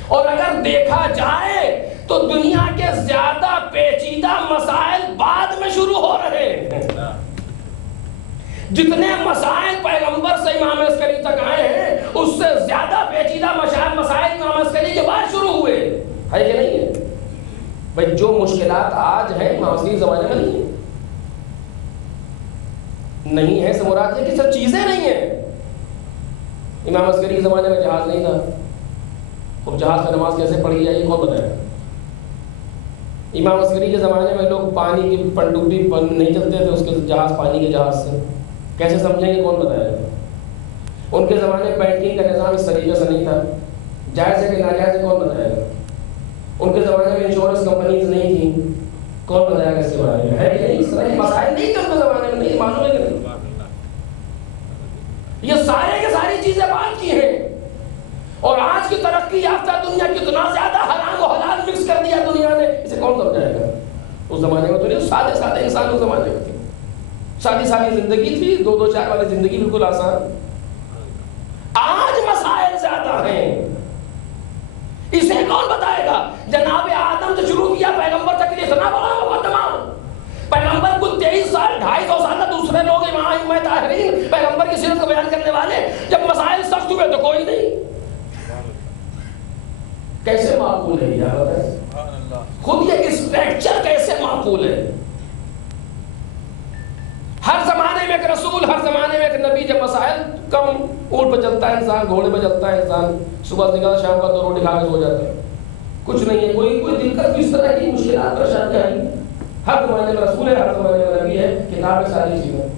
اور اگر دیکھا جائے تو دنیا کے زیادہ پیچیدہ مسائل بعد میں شروع ہو رہے ہیں۔ جتنے مسائل پیغمبر سے امام عسکری تک آئے ہیں، اس سے زیادہ پیچیدہ مسائل امام عسکری کے بعد شروع ہوئے، ہے کہ نہیں ہے؟ بھئی جو مشکلات آج ہیں امام عسکری زمانے میں نہیں ہیں۔ نہیں ہے سے مراد یہ کہ سب چیزیں نہیں ہیں۔ امام عسکری کے زمانے میں جہاز نہیں تھا، اب جہاز کا نماز کیسے پڑھی جائے کون بتائے گا؟ امام عسکری کے زمانے میں لوگ پانی کی پنڈوبی نہیں چلتے تھے، اس کے جہاز پانی کے جہاز سے کیسے سمجھیں گے کون بتائے گا؟ ان کے زمانے میں بینکنگ کا نظام اس طریقے سے نہیں تھا، جائز ہے کہ ناجائز ہے کون بتائے گا؟ ان کے زمانے میں انشورنس کمپنیز نہیں تھیں، کون بتائے گا اس کے بارے میں؟ ہے کہ نہیں؟ اس طرح مسائل نہیں تھے ان کے زمانے میں، نہیں معلوم ہے کہ نہیں؟ یہ سارے کے ساری چیزیں بات کی ہیں، اور آج کی ترقی یافتہ دنیا کتنا زیادہ حرام و حلال مکس کر دیا دنیا نے، اسے کون سمجھائے گا؟ اس زمانے میں تو نہیں، سادے سادے انسان اس زمانے میں تھے، سادی سادی زندگی تھی، 2 4 والی زندگی بالکل آسان۔ آج مسائل زیادہ ہیں، اسے کون بتائے گا؟ جناب آدم سے شروع کیا پیغمبر تک اتنا بڑا مقدمہ، پیغمبر کو 23 سال 250 سال دوسرے لوگ امام طاہرین پیغمبر کی سیرت کو بیان کرنے والے، جب مسائل سخت ہوئے تو کوئی نہیں۔ کیسے معقول ہے یہ بتائیں؟ خود یہ اسٹرکچر کیسے معقول ہے؟ ہر زمانے میں ایک رسول، ہر زمانے میں ایک نبی، جب مسائل کم، اونٹ پہ چلتا ہے انسان، گھوڑے پہ چلتا ہے انسان، صبح نکلتا شام کا 2 روٹی کھا کے سو جاتا ہے، کچھ نہیں ہے، کوئی دقت اس طرح کی مشکلات پریشانیاں آئی، ہر زمانے میں رسول ہے، ہر زمانے میں نبی ہے، کتاب ہے، ساری چیزیں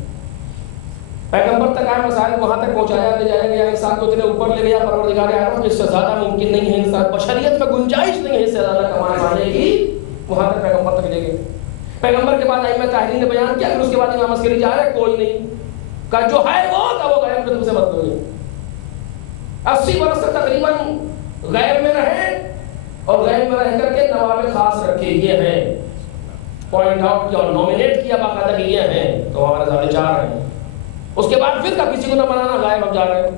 پیغمبر تک آئے، مسائل وہاں تک پہنچایا لے جایا گیا، انسان کو اتنے اوپر لے گیا پروردگار عالم، اس سے زیادہ ممکن نہیں ہے، انسان بشریت میں گنجائش نہیں ہے اس سے زیادہ کمانے وانے کی، وہاں تک پیغمبر تک لے گئے۔ پیغمبر کے بعد ائمہ طاہرین نے بیان کیا، پھر اس کے بعد امام عسکری جا رہے کوئی نہیں، کہ جو ہے وہ غیر میں تم سے مطلب نہیں۔ 80 برس تک تقریباً غیر میں رہے اور غیر میں رہ کر کے نواب خاص رکھے، یہ ہیں پوائنٹ آؤٹ کیا اور نومینیٹ کیا باقاعدہ کہ یہ ہیں، تو ہمارے ساتھ 4 ہیں۔ اس کے بعد پھر کا کسی کو نہ بنانا، غائب ہم جا رہے ہیں۔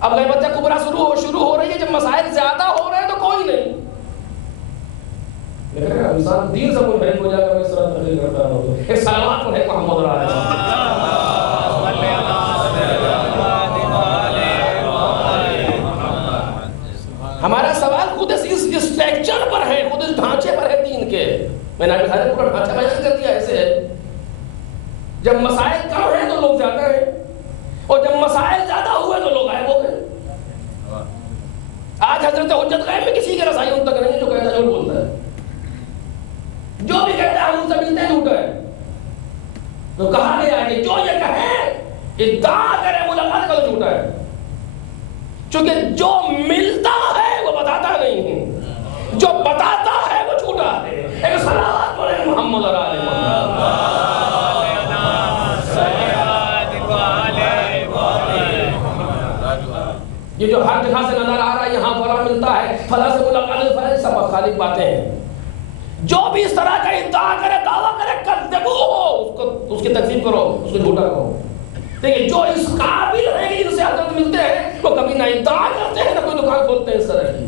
اب غیبت کبریٰ شروع ہو رہی ہے، جب مسائل زیادہ ہو رہے ہیں تو کوئی نہیں، لیکن انسان دین سے منحرف ہو جائے گا، میں اس طرح تقریر کرتا ہوں۔ ایک سلامات پڑھے محمد علیہ ہمارا سوال خود اس اسٹرکچر پر ہے، خود اس ڈھانچے پر ہے دین کے۔ میں نے ابھی پورا ڈھانچہ بیان کر دیا، ایسے ہے جب مسائل کم ہیں تو لوگ زیادہ ہیں، اور جب مسائل زیادہ ہوئے تو لوگ غائب ہو گئے۔ آج حضرت حجت غیب میں کسی کی رسائی ان تک نہیں، جو کہتا ہے جھوٹ بولتا ہے، جو بھی کہتا ہے ہم ان سے ملتے ہیں جھوٹا ہے۔ تو کہا گیا ہے کہ جو یہ کہے ادعا کرے ملاقات کا، تو جھوٹا ہے، چونکہ جو ملتا ہے وہ بتاتا نہیں ہے، جو بتاتا ہے وہ جھوٹا ہے۔ ایک صلوات پڑھیں محمد علیہ محمد۔ یہ جو ہر جگہ سے نظر آ رہا ہے، یہاں فلاں ملتا ہے، فلاں سے ملاقات، فلاں، سب خالی باتیں ہیں۔ جو بھی اس طرح کا ادعا کرے، دعویٰ کرے، کذبو ہو، اس کی تکذیب کرو، اس کو جھوٹا کہو۔ دیکھیں جو اس قابل ہے کہ ان سے حضرت ملتے ہیں، وہ کبھی نہ ادعا کرتے ہیں، نہ کوئی دکان کھولتے ہیں اس طرح کی۔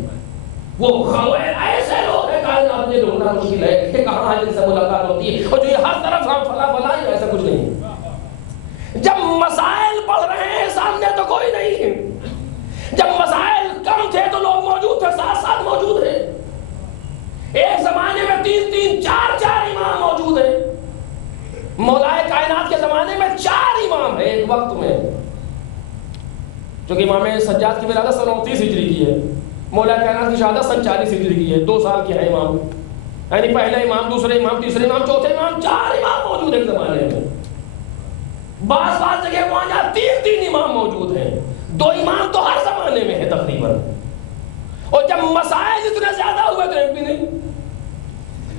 وہ ایسے لوگ ہیں کائنات میں ڈھونڈنا مشکل ہے کہ کہاں ہے جن سے ملاقات ہوتی ہے، اور جو یہ ہر طرف ہم فلاں فلاں، ایسا کچھ نہیں ہے۔ جب مسائل بڑھ رہے ہیں سامنے تو کوئی نہیں ہے، جب مسائل کم تھے تو لوگ موجود تھے، ساتھ ساتھ موجود ہیں۔ ایک زمانے میں 3 4 امام موجود ہیں، مولا کائنات کے زمانے میں 4 امام ہیں ایک وقت میں، جو کہ امام سجاد کی ولادت سن 29 ہجری کی ہے، مولا کائنات کی شہادت سن 40 ہجری کی ہے، 2 سال کے ہیں امام، یعنی پہلا امام، دوسرے امام، تیسرے امام، چوتھے امام، 4 امام موجود ہیں ایک زمانے میں۔ بعض جگہ وہاں جہاں 3 امام موجود ہیں، 2 امام تو ہر زمانے میں ہے تقریباً، اور جب مسائل اتنے زیادہ ہوئے تو ایک بھی نہیں،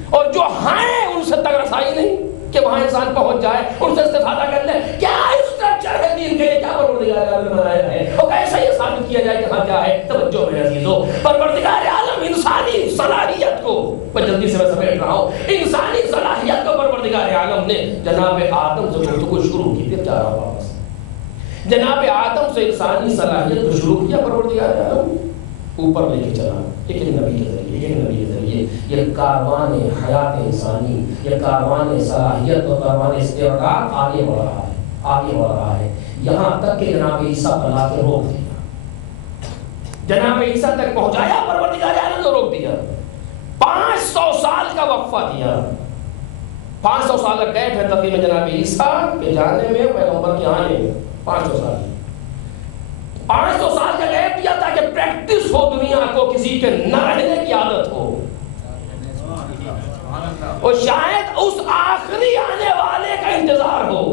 اور جو ہیں ان سے تک رسائی نہیں کہ وہاں انسان پہنچ جائے، ان سے استفادہ کر لے۔ کیا اسٹرکچر ہے دین کے، کیا پروردگار عالم نے بنایا ہے، اور کیسے یہ ثابت کیا جائے کہ ہاں کیا ہے؟ توجہ میرے عزیزو، پروردگار عالم انسانی صلاحیت کو، میں جلدی سے میں سمیٹ رہا ہوں، انسانی صلاحیت کو پروردگار عالم نے جناب آدم سے گفتگو شروع کی، پھر جا رہا ہوں واپس، جناب آدم سے انسانی صلاحیت کو شروع کیا پروردگار عالم، اوپر لے کے چلا ایک نبی کے ذریعے، یہ کاروان حیات انسانی، یہ کاروان صلاحیت اور کاروان استعداد آگے بڑھ رہا ہے، یہاں تک کہ جناب عیسیٰ کو لا کے روک دیا، جناب عیسیٰ تک پہنچایا پروردگار عالم نے روک دیا، 500 سال کا وقفہ دیا، 500 سال کا گیپ ہے تقریباً جناب عیسیٰ کے جانے میں، پیغمبر کے آنے میں 500 سال 500 سال کا گیپ دیا تاکہ پریکٹس ہو، دنیا کو کسی کے نہ رہنے کی عادت ہو، اور شاید اس آخری آنے والے کا انتظار ہو،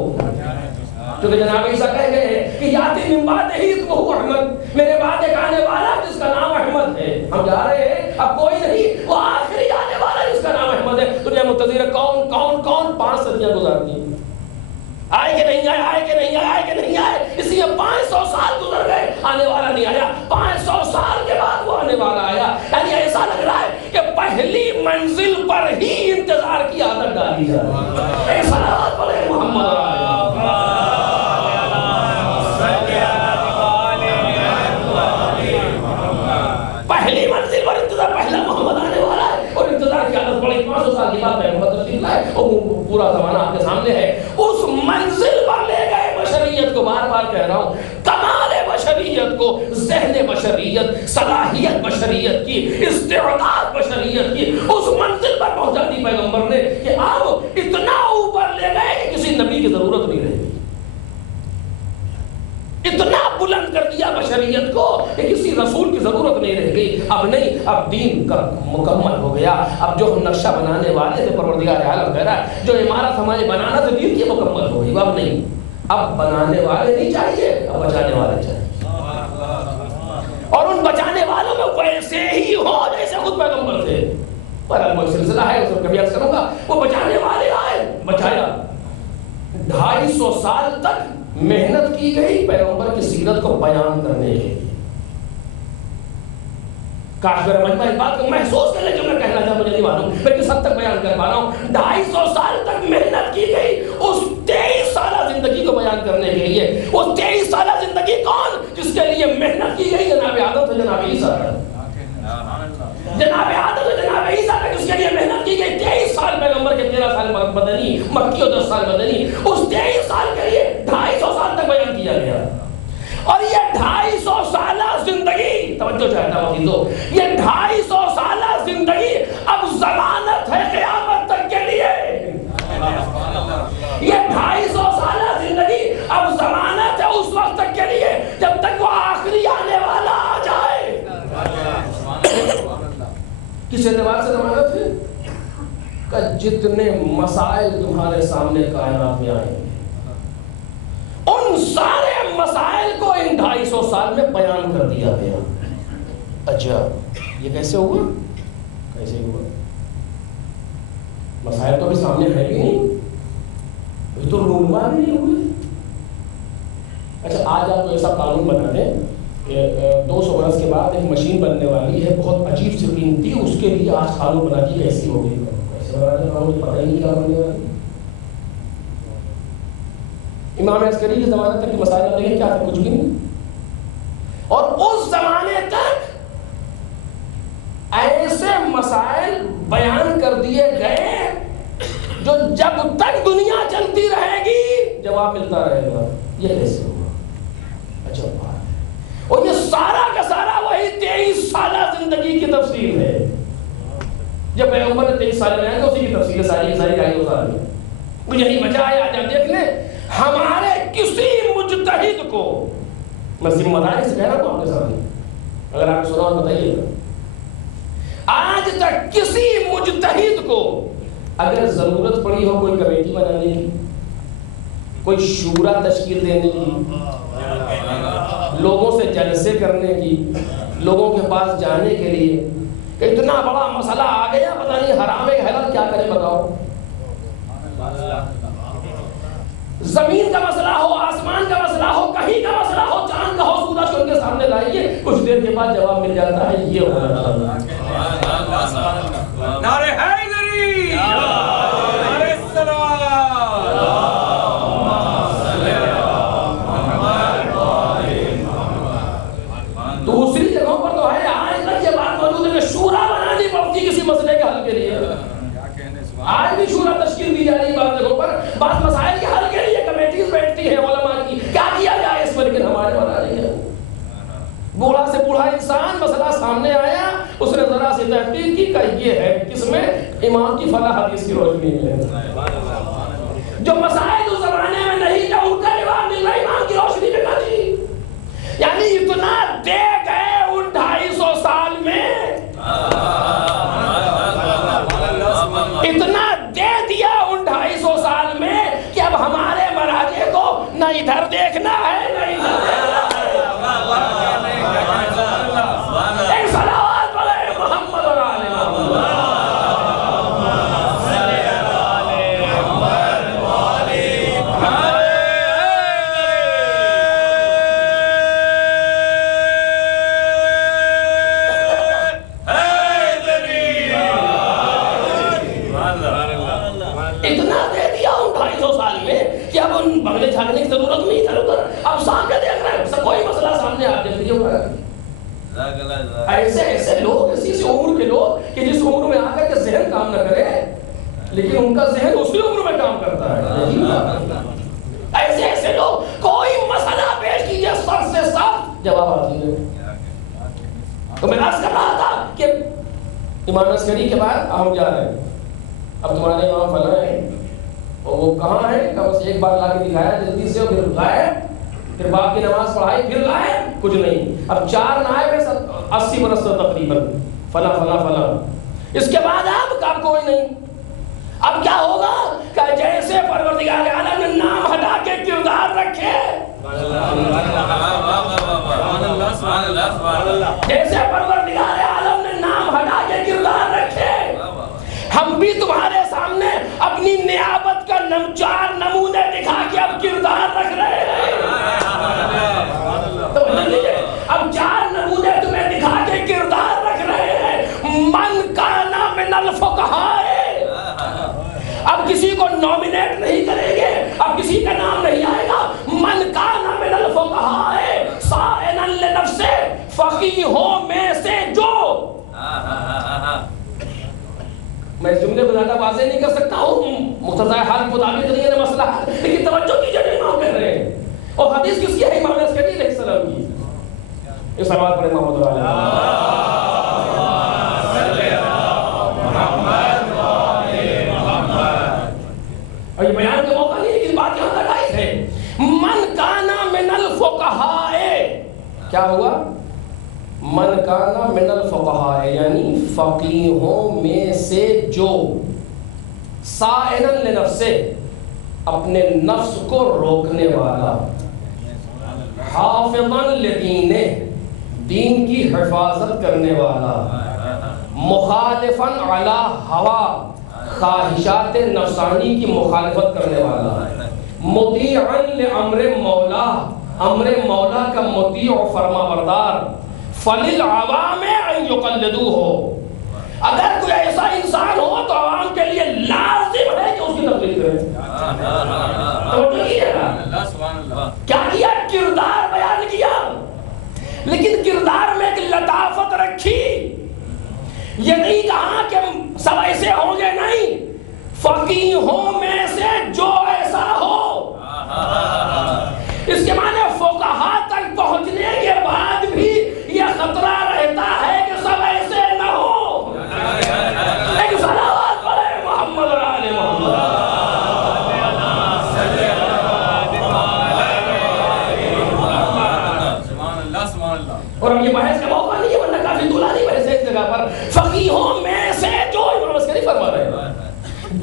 کیونکہ جناب عیسیٰ کہہ گئے ہیں کہ یاتی من بعدہ اسمہ احمد، میرے بعد ایک آنے والا جس کا نام احمد ہے، ہم جا رہے ہیں، اب کوئی نہیں، وہ آخری آنے والا جس کا نام احمد ہے، دنیا منتظر ہے، کون 5 صدیاں گزارتی ہیں، آئے کہ نہیں آئے، آئے کہ نہیں آئے، آئے کہ نہیں آئے، اس لیے 500 سال گزر گئے، آنے والا نہیں آیا، 500 سال کے بعد وہ آنے والا آیا، یعنی ایسا لگ رہا ہے کہ پہلی منزل پر ہی انتظار کی عادت ڈالی جائے۔ ایک صلوات پڑھیں محمد علیہ پہلی منزل پر انتظار، پہلا محمد آنے والا ہے، اور انتظار کی عادت پڑی، 500 سال کی بات ہے، محمد تشریف لائے، اور پورا زمانہ آپ کے سامنے ہے، اس منزل پر لے گئے بشریت کو، بار بار کہہ رہا ہوں، کمال بشریت کو، ذہن بشریت، صلاحیت بشریت کی، استعداد بشریت کی، اس منزل پر پہنچا دی پیغمبر نے کہ اب اتنا اوپر لے گئے کہ کسی نبی کی ضرورت نہیں رہی، اتنا بلند بلند کر دیا بشریت کو کہ کسی رسول کی ضرورت نہیں رہ گئی. اب نہیں، اب دین کا مکمل ہو گیا. اب جو ہم نقشہ بنانے والے تھے پروردگار عالم کہہ رہا ہے جو عمارت ہماری بنانا تھا دین کی مکمل ہو گئی. اب نہیں، اب بنانے والے نہیں چاہیے، اب بچانے والے چاہیے. اور ان بچانے والوں میں ویسے ہی ہو جیسے خود پیغمبر تھے. پر کوئی سلسلہ ہے اس کو کبھی عرض کروں گا. وہ بچانے والے آئے، بچایا. 250 سال تک محنت کی گئی پیغمبر کی سیرت کو بیان کرنے کے لیے. کاش میرا مجمع اس بات کو محسوس کر لے جو میں کہنا چاہتا ہوں، مجھے نہیں معلوم میں کس حد تک بیان کر پا رہا ہوں. 250 سال تک محنت کی گئی اس 23 سالہ زندگی کو بیان کرنے کے لیے. اس 23 سالہ زندگی کون جس کے لیے محنت کی گئی؟ جناب آدم سے جناب عیسیٰ ہے. جناب آدم سے جناب عیسیٰ تک جس کے لیے محنت کی گئی. 23 سال پیغمبر کے، 13 سال مدنی مکی اور 10 سال مدنی. اس 23 سال کے لیے 250 سال تک بیان کیا گیا. اور یہ 250 سالہ زندگی، توجہ چاہتا ہوں تو یہ 250 سالہ زندگی اب ضمانت ہے قیامت تک کے لیے. یہ 250 سالہ زندگی اب ضمانت ہے اس وقت تک کے لیے جب تک وہ آخری آنے والا آ جائے. کس اعتبار سے ضمانت ہے؟ کہ جتنے مسائل تمہارے سامنے کائنات میں آئیں گے ان سارے مسائل کو ان 250 سال میں بیان کر دیا گیا. اچھا یہ کیسے ہوا؟ کیسے ہوا؟ مسائل تو بھی سامنے ہے ہی نہیں، یہ تو رونما نہیں ہوئے. اچھا آج آپ کو ایسا قانون بنا دیں کہ 200 برس کے بعد ایک مشین بننے والی ہے بہت عجیب سی قیمتی، اس کے لیے آج قانون بنا دی کیسی ہوگی؟ کیسے بنا دیں قانون؟ پتہ ہی نہیں کیا بننے والی. امام عسکری کے زمانے تک کی مسائل آپ دیکھیں کیا تھا؟ کچھ بھی نہیں. اور اس زمانے تک ایسے مسائل بیان کر دیے گئے جو جب تک دنیا چلتی رہے گی جواب ملتا رہے گا. یہ کیسے ہوا؟ اچھا بات. اور یہ سارا کا سارا وہی 23 سالہ زندگی کی تفصیل ہے. جب پیغمبر نے 23 سال بیان کیا اسی کی تفصیل ساری آئی سال میں. مجھے نہیں بچا ہے آج آپ دیکھ لیں ہمارے کسی مجتہد کو، میں ذمہ داری سے کہہ رہا ہوں آپ کے سامنے، اگر آپ سنا اور بتائیے گا، آج تک کسی مجتہد کو اگر ضرورت پڑی ہو کوئی کمیٹی بنانے کی، کوئی شورا تشکیل دینے کی، لوگوں سے جلسے کرنے کی، لوگوں کے پاس جانے کے لیے، اتنا بڑا مسئلہ آ گیا پتہ نہیں حرام ہے حلال کیا کریں بتاؤ. زمین کا مسئلہ ہو، آسمان کا مسئلہ ہو، کہیں کا مسئلہ ہو، چاند کا ہو، سورج کو ان کے سامنے لائیے، کچھ دیر کے بعد جواب مل جاتا ہے. یہ ہونا چاہیے. نعرہ حیدری، نعرہ السلام. دوسری جگہوں پر تو ہے آج تک یہ بات موجود ہے کہ شورا بنانی پڑتی کسی مسئلے کے حل کے لیے. آج بھی شورا تشکیل دی جا رہی ہے بعض جگہوں پر، بعض مسائل کے حل کے لیے کمیٹیز بیٹھتی ہیں علماء کی. کیا کیا جائے اس پر؟ لیکن ہمارے بنا رہی ہے. بوڑھا سے بوڑھا انسان مسئلہ سامنے آیا، اس نے ذرا سی تحقیق کی کہ یہ ہے کس میں؟ امام کی فلاں حدیث کی روشنی میں. جو مسائل اس زمانے میں نہیں تھا ان کا جواب مل رہا امام کی روشنی میں تھا. جی یعنی اتنا دے گئے ان 250 سال میں، اتنا دے دیا ان 250 سال میں کہ اب ہمارے مراجع کو نہ ادھر دیکھنا ہے نہ ادھر دیکھنا ہے. ایک صلوات پڑھے محمد اور آل محمد. بغلے جھاگنے کی ضرورت نہیں تھا. اب سامنے دیکھ رہے ہیں کوئی مسئلہ سامنے آپ دیکھ لیجیے. ایسے ایسے لوگ، ایسی عمر کے لوگ کہ جس عمر میں آ کر کے ذہن کام نہ کرے لیکن ان کا ذہن اسی عمر میں کام کرتا ہے. ایسے ایسے لوگ کوئی مسئلہ پیش کیجیے سر سے ساتھ جواب آتی ہے. تو میں عرض کر رہا تھا کہ امام عسکری کے بعد ہم جا رہے ہیں. اب تمہارے امام فلاں ہیں اور وہ کہاں ہے؟ کہ بس ایک بار لا کے دکھایا جلدی سے، پھر غائب، پھر باپ کی نماز پڑھائی، پھر لائے کچھ نہیں، اب 4 نائب 80 برس تقریباً، فلاں فلاں فلاں، اس کے بعد اب کوئی نہیں۔ اب کیا ہوگا کہ جیسے پروردگار عالم نے نام ہٹا کے کردار رکھے، جیسے پروردگار عالم نے نام ہٹا کے کردار رکھے، ہم بھی تمہارے سامنے اپنی نیابت کا 4 نمونے دکھا کے اب کردار رکھ رہے ہیں۔ تو اب 4 نمونے تمہیں دکھا کے کردار رکھ رہے ہیں۔ من کان من الفقہاء، اب کسی کو نومینیٹ نہیں کریں گے، اب کسی کا نام نہیں آئے گا۔ من کان من الفقہاء سائلا لنفسہ، فقیہوں میں سے جو، میں جملے کو زیادہ واضح نہیں کر سکتا ہوں، مقتضی حال مطابق نہیں ہے مسئلہ، لیکن توجہ کیجئے جو امام کہہ رہے ہیں۔ اور حدیث کس کی ہے؟ امام عسکری علیہ السلام کی۔ یہ سلوات پڑھیں محمد علیہ اور یہ بیان کا موقع نہیں ہے کہ بات یہاں تک آئی ہے۔ من کانا من الفقہاء، کیا ہوا؟ من کانا من الفقہاء یعنی فقیہوں میں سے جو، سائلا لنفسہ اپنے نفس کو روکنے والا، حافظا لدینہ دین کی حفاظت کرنے والا، مخالفا علی ہوا خواہشات نفسانی کی مخالفت کرنے والا، مطیعا لامر مولا امر مولا کا مطیع و فرما بردار، فللعوام ان یقلدوہ، اگر کوئی ایسا انسان ہو تو عوام کے لیے لازم ہے کہ اس کی تقلید کریں۔ توجہ کیجیے گا، کیا کیا؟ کردار بیان کیا، لیکن کردار میں ایک لطافت رکھی، یہ نہیں کہا کہ سب ایسے ہوں گے، نہیں، فقیہوں میں سے جو ایسا ہو۔ اس کے معنی فقہاء تک پہنچنے کے بعد بھی یہ خطرہ رہتا ہے کہ سب ایسے نہ ہو۔ ایک صلوات پڑھیں محمد اور آل محمد۔ اور اب یہ بحث کا موقع نہیں ہے، ورنہ کافی طولانی بحث ہے اس جگہ پر۔ فقیہوں میں سے جو، امام عسکری فرما رہے ہیں،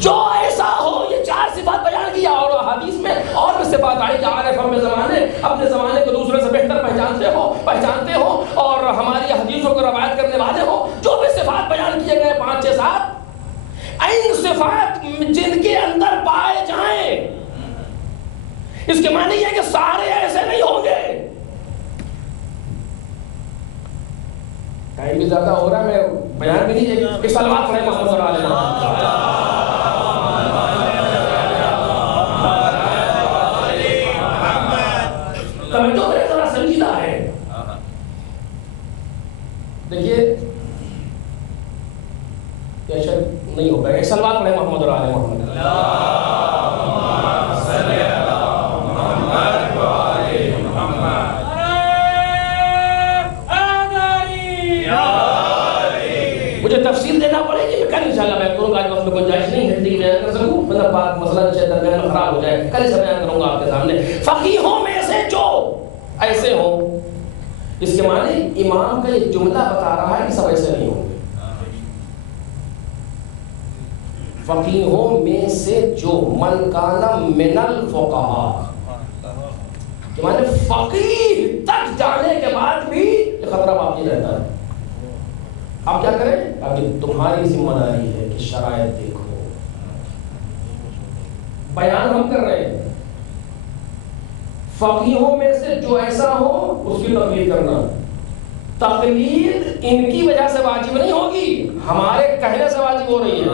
جو ایسا ہو، یہ 4 صفات بیان کیا، اور حدیث میں اور بھی صفات آئی کہ عارف ہم زمانے اپنے زمانے کو دوسرے سے بہتر پہچانتے ہو اور ہماری حدیثوں کو روایت کرنے والے ہو، جو بھی صفات بیان کیے گئے 5 6 7، این صفات جن کے اندر پائے جائیں، اس کے معنی یہ ہے کہ سارے ایسے نہیں ہوں گے۔ ٹائم بھی زیادہ ہو رہا ہے، میں بیان بھی نہیں، ایک صلوات پڑھیں محمد صلی اللہ علیہ وسلم۔ توجہ کریں، ذرا سنجیدہ ہے، دیکھیے یہ شاید نہیں ہو پائے گا، ایک صلوات پڑھیں محمد اور آل محمد۔ مجھے تفصیل دینا پڑے گی، میں کل انشاءاللہ بیان کروں گا، آج وقت میں گنجائش نہیں ہے کہ بیان کر سکوں، مطلب بات مسئلہ شاید درمیان میں خراب ہو جائے، کل سے بیان کروں گا آپ کے سامنے۔ فقیہوں میں سے جو ایسے ہوں، اس کے معنی امام کا یہ جملہ بتا رہا ہے کہ سب ایسے نہیں ہوں گے۔ فقیہوں میں سے جو، من کان من الفقہاء، کہ معنی فقیہ تک جانے کے بعد بھی یہ خطرہ باقی رہتا ہے۔ آپ کیا کریں؟ اب تمہاری ذمہ داری ہے کہ شرائط دیکھو، بیان ہم کر رہے ہیں، فقیہوں میں سے جو ایسا ہو اس کی تقلید کرنا۔ تقلید ان کی وجہ سے واجب نہیں ہوگی، ہمارے کہنے سے واجب ہو رہی ہے۔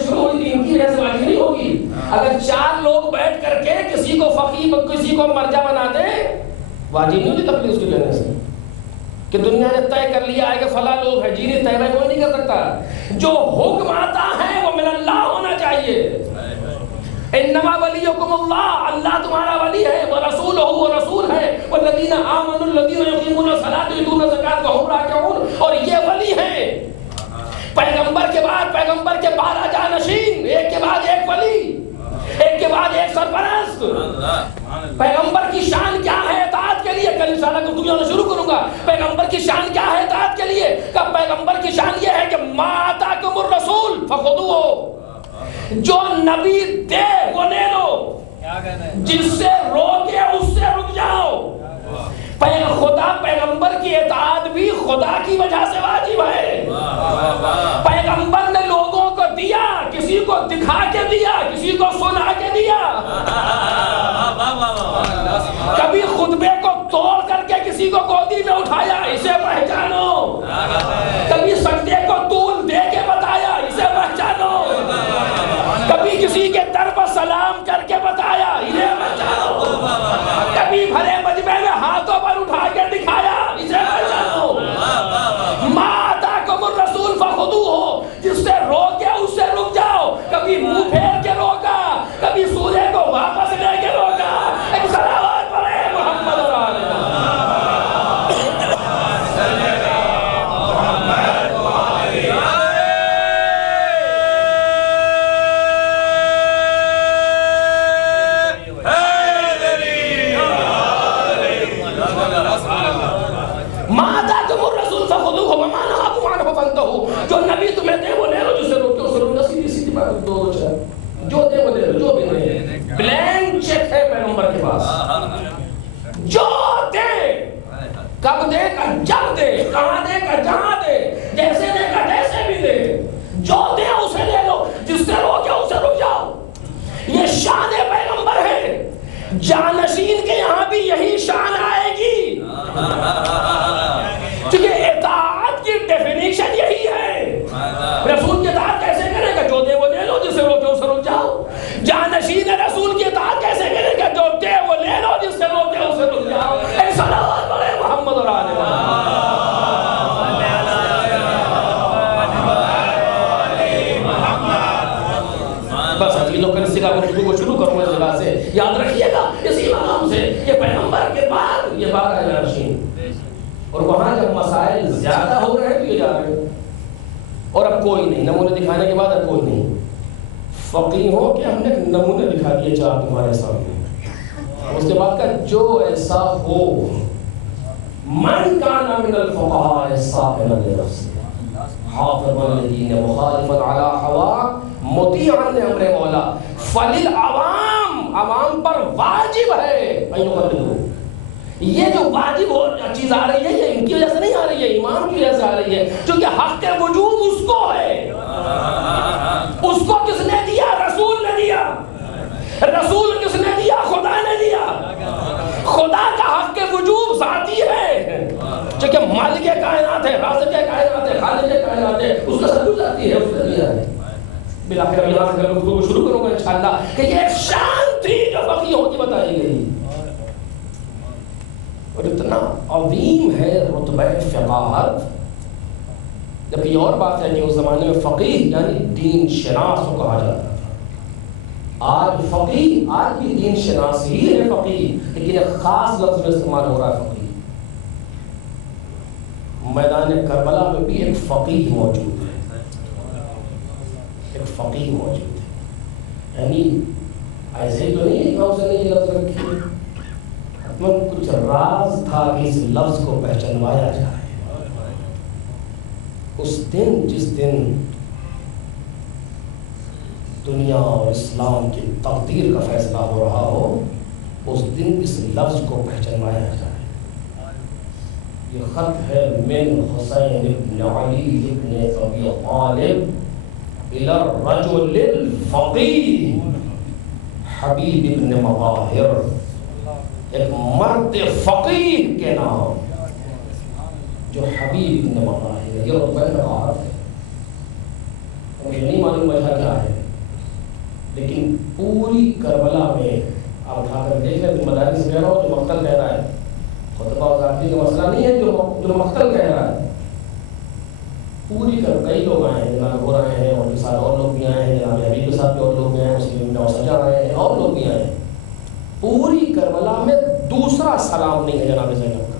شروع ہوئی تھی، ان کی وجہ سے واجب نہیں ہوگی۔ اگر 4 لوگ بیٹھ کر کے کسی کو فقیہ کسی کو مرجع بنا دیں، واجب نہیں ہوتی تقلید اس کے کہنے سے، کہ دنیا نے طے کر لیا ہے کہ فلاں لوگ ہیں، جی طے کوئی نہیں کر سکتا۔ جو حکم آتا ہے وہ من اللہ ہونا چاہیے۔ انما ولیکم اللہ، اللہ تمہارا ولی ہے، ورسولہ، وہ رسول ہے، والذین آمنوا الذین یقیمون الصلاۃ ویؤتون الزکاۃ وہم راکعون، اور یہ ولی ہیں۔ پیغمبر کے بعد پیغمبر کے 12 جانشین، ایک کے بعد ایک ولی، ایک کے بعد ایک سرپرست. پیغمبر کی شان کیا ہے اطاعت کے لیے؟ کل انشاءاللہ گفتگو میں شروع کروں گا. پیغمبر کی شان کیا ہے اطاعت کے لیے؟ کہ پیغمبر کی شان یہ ہے کہ ما آتاکم الرسول فخذوہ، جو نبی دے وہ لے لو، جس سے روکے اس سے رک جاؤ. خدا پیغمبر کی اطاعت بھی خدا کی وجہ سے واجب ہے. پیغمبر نے لوگوں کو دیا، کسی کو دکھا کے دیا، کسی کو سنا کے دیا. کبھی خطبے کو توڑ کر کے کسی کو گودی میں اٹھایا، اسے پہچانو. کبھی سجدے کو طول دے کے بتایا، اسے پہچانو. کبھی کسی کے در پر سلام کر کے بتایا، اسے پہچانو. کبھی بھرے مجمع میں ہاتھوں پر اٹھا کے دکھایا، اسے پہچانو. ما آتاکم الرسول فخذوہ، جس سے روکے اس سے رک جاؤ. کبھی منہ پھیر کے روکا، کبھی سورے کو واپس لے کے روکا. ایک صلوات پڑھے محمد اور آلہ. جو نبی تمہیں دے وہ لے لو، جسے روکے اسے روکو. سیدھی سیدھی بات، دو جو دے وہ لے لو، جو بھی نہیں. بلینک چیک ہے پیغمبر کے پاس. جو دے، کب دے کا جب دے، کہاں دے کا جہاں دے، جیسے دے کا جیسے بھی دے. جو دے اسے لے لو، جس سے روکے اسے رک جاؤ. یہ شان پیغمبر ہے. جانشین کے یہاں بھی یہی شان آئے گی، کیونکہ اطاعت کی ڈیفینیشن یہی ہے. رسول کی اطاعت کیسے کرے گا؟ جو دے وہ لے لو، جس سے روکے اسے رک جاؤ. جانشین رسول کی اطاعت کیسے کرے گا؟ جو دے وہ لے لو، جس سے روکے اسے رک جاؤ. اے صلوات پڑھے محمد اور آلہ. بس اگلی تو کل اس کا گفتگو کو شروع کروں اس جگہ سے. یاد رکھیے گا اسی مقام سے کہ پیغمبر کے بعد یہ بات ہے جانشین. اور وہاں جب مسائل زیادہ ہو رہے ہیں تو یہ جا رہے ہیں. اور اب کوئی نہیں، نمونے دکھانے کے بعد اب کوئی نہیں. فقیہوں کے ہم نے نمونے دکھا دیے چار تمہارے سامنے. اس کے بعد کا جو ایسا ہو، من کان من الفقهاء الصابرین لنفسه حافظا لدین مخالفا علی ہوا مطیعا لامر مولا فللعوام، عوام پر واجب ہے ان یقلدوا. یہ جو واجب چیز آ رہی ہے یہ ان کی وجہ سے نہیں آ رہی ہے، امام کی وجہ سے آ رہی ہے. کیونکہ حق کے وجوب اس کو ہے. اس کو کس نے دیا؟ رسول نے دیا. رسول کس نے دیا؟ خدا نے دیا. خدا کا حق کے وجوب ذاتی ہے، چونکہ مالک کائنات ہے، رازق کائنات ہے، خالق کائنات ہے. اس کا سب ذاتی ہے، اس نے دیا ہے. بلاخر یہاں سے گفتگو شروع کروں گا انشاءاللہ کہ یہ ایک شان تھی جو فقیہوں کی بتائی گئی. اور اتنا عظیم ہے رتبہ فقاہت. جبکہ یہ اور بات ہے کہ اس زمانے میں فقیہ یعنی دین شناس کو کہا جاتا تھا. آج فقیہ، آج بھی دین شناس ہی ہے فقیہ، لیکن ایک خاص لفظ میں استعمال ہو رہا ہے فقیہ. میدان کربلا میں بھی ایک فقیہ موجود ہے، ایک فقیہ موجود ہے. یعنی ایسے ہی تو نہیں ہے کہ اس نے یہ لفظ رکھی، کچھ راز تھا کہ اس لفظ کو پہچانوایا جائے. اس دن، جس دن دنیا اور اسلام کی تقدیر کا فیصلہ ہو رہا ہو، اس دن اس لفظ کو پہچانوایا جائے. یہ خط ہے من حسین ابن علی ابن ابی طالب الى الرجل الفقیہ حبیب ابن مطاہر. ایک مرد فقیہ کے نام جو حبیب ابن مطاہر. یہ رتبہ فقاہت ہے. مجھے نہیں معلوم وجہ کیا ہے، لیکن پوری کربلا میں آپ اٹھا کر دیکھ لیں. مدارس کہہ رہا ہو جو مقتل کہہ رہا ہے، خطبہ و ذاتی کا مسئلہ نہیں ہے، جو مقتل کہہ رہا ہے. پوری کئی لوگ آئے ہیں، جناب ہو رہے ہیں، اور کے ساتھ اور لوگ بھی آئے ہیں، جناب حبیب کے ساتھ بھی اور لوگ بھی آئے ہیں، مسلم نو سجا آئے ہیں، اور لوگ بھی آئے ہیں. پوری کربلا میں دوسرا سلام نہیں ہے جناب زینب کا.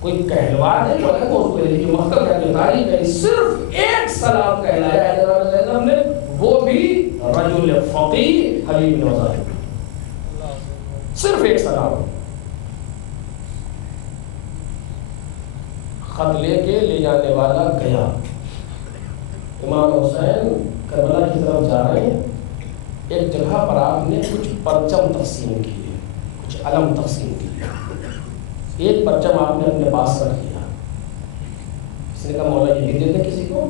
کوئی کہلوا نہیں بولے تو اس کو لیکن مقتل کا جو تاریخ ہے صرف ایک سلام کہلایا ہے جناب زینب نے، وہ رجل فقیہ حبیب بن مظاہر، صرف ایک سلام. خط لے کے لے جانے والا گیا. امام حسین کربلا کی طرف جا رہے ہیں. ایک جگہ پر آپ نے کچھ پرچم تقسیم کیے، کچھ علم تقسیم کیے. ایک پرچم آپ نے اپنے پاس رکھ لیا. اس نے کہا مولا یہ بھی دے دیں کسی کو؟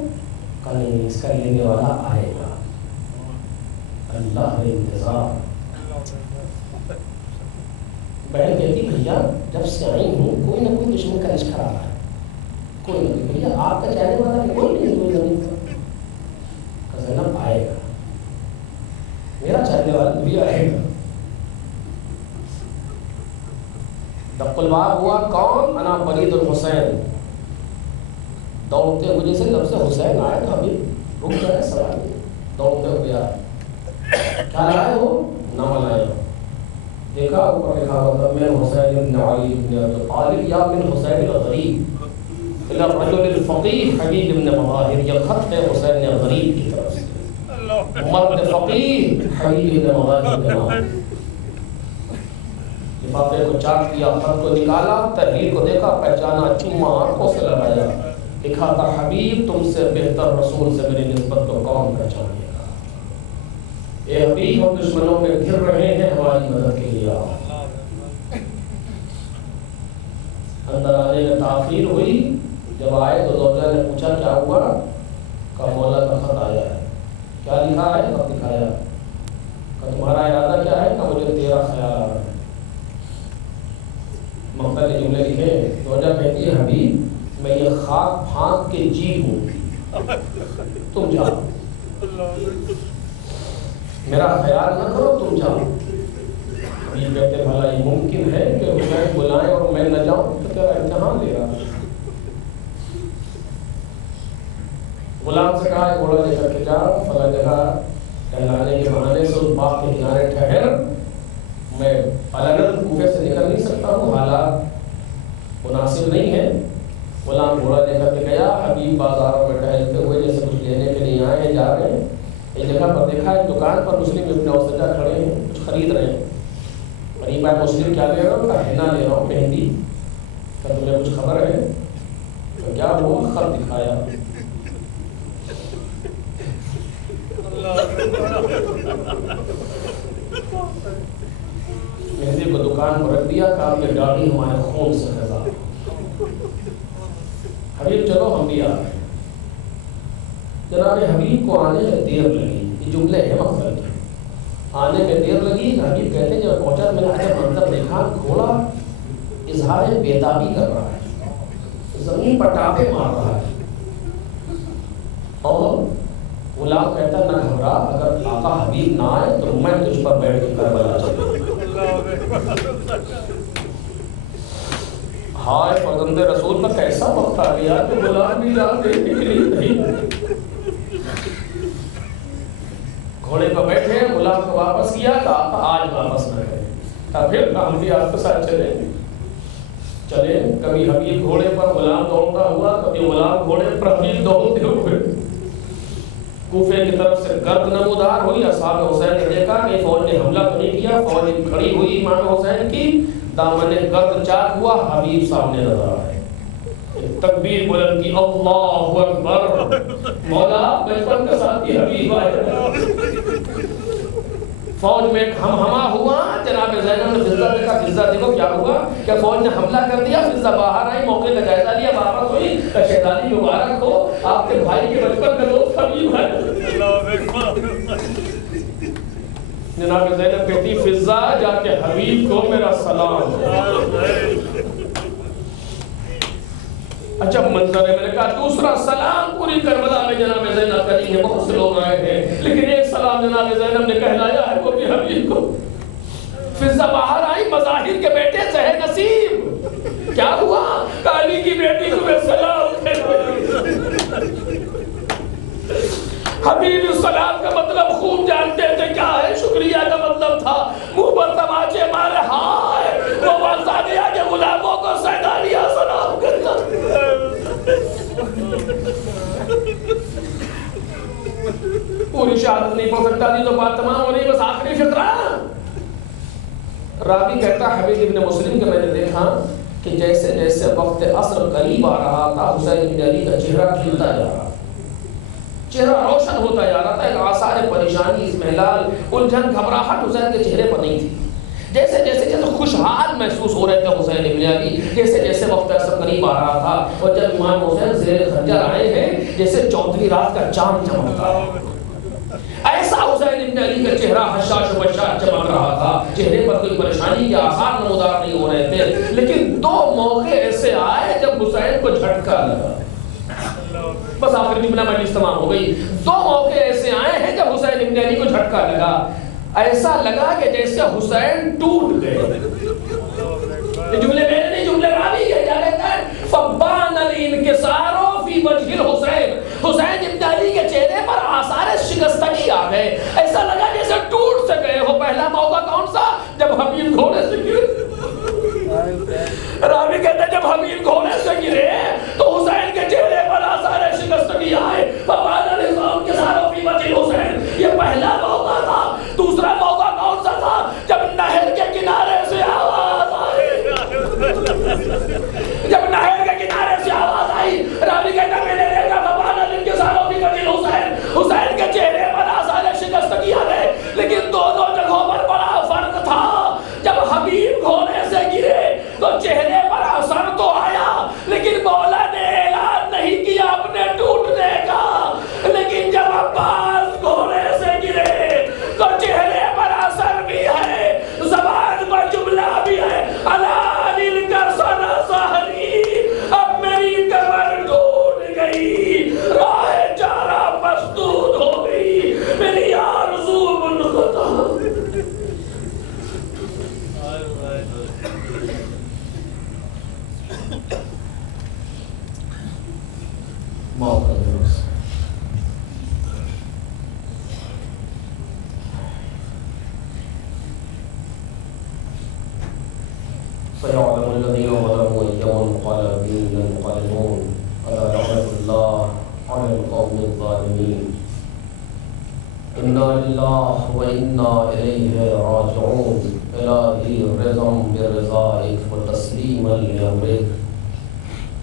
کہا نہیں، اس کا لینے والا آئے گا. اللہ انتظار. بہن کہتی بھیا جب سے آئی ہوں کوئی نہ کوئی دشمن کا لشکر آ رہا ہے. کوئی نہیں بھیا آپ کا چاہنے والا کہ کوئی نہیں کوئی زمین کا زینب آئے گا، میرا چاہنے والا بھی آئے گا. دق الباب ہوا. کون؟ انا برید الحسین. دوڑتے ہوئے جیسے لفظ حسین آئے تو ابھی رک جائے سوال. دوڑتے ہوئے آئے. کیا لائے ہو؟ نام لائے ہو. دیکھا اوپر لکھا ہوا تھا من حسین بن علی بن ابی طالب یا من حسین الغریب الى الرجل الفقیہ حبیب بن مظاہر. یہ خط ہے حسین غریب کی طرف سے. مرد فقیہ حبیب بن مظاہر کے نام. لفافے کو چاک کیا، خط کو نکالا، تحریر کو دیکھا، پہچانا، چوما، آنکھوں سے لگایا. لکھا تھا حبیب تم سے بہتر رسول سے میری نسبت کو کون پہچانے گا. اے حبیب ہم دشمنوں میں گھر رہے ہیں، ہماری مدد کے لیے آؤ. اندر آنے میں تاخیر ہوئی. جب آئے تو زوجہ نے پوچھا کیا ہوا؟ کہا مولا کا خط آیا ہے. کیا لکھا ہے؟ خط دکھایا. کہا تمہارا ارادہ کیا ہے؟ کہا مجھے تیرا خیال آ رہا ہے. مقتل کے جملے لکھے. زوجہ کہتی ہے حبیب میں یہ خاک پھانک کے جی ہوں، تم جاؤ، میرا خیال نہ کرو، تم جاؤ. حبیب کہتے بھلا یہ ممکن ہے کہ حسین بلائیں اور میں نہ جاؤں؟ تو تیرا امتحان لے رہا. غلام سے کہا گھوڑا لے کر کے جا، فلاں جگہ ٹہلانے کے بہانے سے اس باغ کے کنارے ٹھہر. میں علناً کوفے سے نکل نہیں سکتا ہوں، حالات مناسب نہیں ہیں. غلام گھوڑا لے کر کے گیا. حبیب بازاروں میں ٹہلتے ہوئے جیسے کچھ لینے کے لیے آئے ہیں، جا رہے ہیں. ایک جگہ پر دیکھا ایک دکان پر مسلم ابن اوسجہ کھڑے ہیں، کچھ خرید رہے ہیں. غریب ہے مسلم کیا لے رہا ہوں؟ کہا ہینا لے رہا ہوں، مہندی. کہا تمہیں کچھ خبر ہے؟ کہا کیا ہوا؟ خط دکھایا. مہندی کو دکان پر رکھ دیا. کہا یہ گاڑی ہمارے خون سے خزا. حبیب چلو ہم بھی آ رہے ہیں. جناب حبیب کو آنے میں دیر لگی. یہ جملے ہیں مقصد کے. آنے میں دیر لگی. حبیب کہتے ہیں جب پہنچا میں نے عجب منظر دیکھا. گھوڑا اظہار بیتابی کر رہا ہے، زمین پر ٹاپے مار رہا ہے. اور غلام کہتا نہ گھبرا، اگر آقا حبیب نہ آئے تو میں تجھ پر بیٹھ کے کربلا چلوں. ہائے فرزند رسول پر کیسا وقت آ گیا کہ غلام بھی جان دینے کے لیے نہیں. گھوڑے پر بیٹھے، غلام کو واپس کیا. کہا آج واپس نہ کریں، پھر ہم بھی آپ کے ساتھ چلیں. چلے کبھی حبیب گھوڑے پر غلام دوڑتا ہوا، کبھی غلام گھوڑے پر حبیب دوڑتے ہوئے. کوفے کی طرف سے گرد نمودار ہوئی. اصحاب حسین نے دیکھا کہ فوج نے حملہ تو نہیں کیا. فوج کھڑی ہوئی امام حسین کی، دامن گرد چاک ہوا. حبیب سامنے نظر آئے. تکبیر بلند کی، اللہ اکبر. مولا بچپن کے ساتھ یہ حبیب آئے. فوج میں ایک ہمہمہ ہوا. جناب زینب نے فضہ دیکھا. فضہ دیکھو کیا ہوا کہ فوج نے حملہ کر دیا. فضہ باہر آئی، موقع کا جائزہ لیا، واپس ہوئی. شہزادی مبارک ہو، آپ کے بھائی کے بچپن کا دوست حبیب ہے. جناب زینب کہتی فضہ جا کے حبیب کو میرا سلام. اچھا منظر ہے. میں نے کہا دوسرا سلام پوری کربلا میں جناب زینب کریں گے. بہت سے لوگ آئے ہیں لیکن ایک سلام جناب زینب نے کہلایا ہے وہ بھی حبیب کو. فضہ باہر آئی. مظاہر کے بیٹے زہ نصیب کیا ہوا؟ علی کی بیٹی کو میں سلام. حبیب السلام کا مطلب خوب جانتے تھے کیا ہے. شکریہ کا مطلب تھا منہ پر تماچے مارے. ہائے وہ وقت آ گیا کہ غلاموں کو سیدانیہ سلام کرنا. پوری شہادت نہیں پڑھ سکتا تھی تو بات تمام ہو رہی، بس آخری فقرہ۔ راوی کہتا حبیب ابن مسلم کہ میں نے دیکھا کہ جیسے جیسے وقت عصر قریب آ رہا تھا حسین بن علی کا چہرہ کھلتا جا رہا، چہرہ روشن ہوتا جا رہا تھا، ایک آثار پریشانی، اضمحلال، الجھن، گھبراہٹ حسین کے چہرے پر نہیں تھی۔ جیسے جیسے خوشحال محسوس ہو رہے تھے حسین بن علی، جیسے جیسے وقت عصر قریب آ رہا تھا، اور جب امام حسین زیر خنجر آئے ہیں جیسے 14ویں رات کا چاند چمکتا ہے، ایسا حسین بن علی کا چہرہ حشاش و بشاش چمک رہا تھا، چہرے پر کوئی پریشانی کے آثار نمودار نہیں ہو رہے تھے۔ لیکن دو موقع ایسے آئے جب حسین کو جھٹکا لگا، بس آخر جملہ مجلس تمام ہو گئی۔ دو موقع ایسے آئے ہیں جب حسین بن علی کو جھٹکا لگا، ایسا لگا کہ جیسے حسین ٹوٹ گئے۔ یہ جملے میرے نہیں، جملے راوی کے، کیا کہتا ہے؟ فَبَانَ الْإِنْكِسَارُ فِي وَجْهِ الْحُسَيْن، حسین ابن علی کے چہرے پر آثار شکستگی آ گئے، ایسا لگا جیسے ٹوٹ سے گئے ہو۔ پہلا موقع کون سا؟ جب حبیب گھوڑے سے گرے۔ راوی کہتا ہے جب حبیب گھوڑے سے گرے تو حسین کے چہرے پر آثار شکستگی آئے۔ فَبَانَ الْإِنْكِسَارُ فِي وَجْهِ الْحُسَيْن، یہ پہلا موقع تھا۔ دوسرا موقع کون سا تھا؟ جب نہر کے کنارے سے آواز آئی، جب نہر کے کنارے سے آواز آئی، راوی کہتا میں نے دیکھا فَبَانَ الْإِنْكِسَارُ فِي وَجْهِ الْحُسَيْن، حسین کے چہرے پر آثار شکستگی آ گئے۔ لیکن دونوں جگہوں پر بڑا فرق تھا۔ جب حبیب گھوڑے سے گرے تو چہرے پر اثر تو آیا، لیکن مولا نے اعلان نہیں کیا اپنے ٹوٹنے کا۔ لیکن جب عباس گھوڑے سے گرے تو چہرے پر اثر بھی ہے، زبان پر جملہ بھی ہے، علال کا سنا سہری، اب میری کمر ٹوٹ گئی، راہ چارہ مسدود ہو گئی، میری آرزو منقطع۔ موقع سيعلم الذين ظلموا أي منقلب ينقلبون ألا رحمة الله على القوم الظالمين إنا لله وإنا إليه راجعون إلهي رضا برضائك وتسليما لأمرك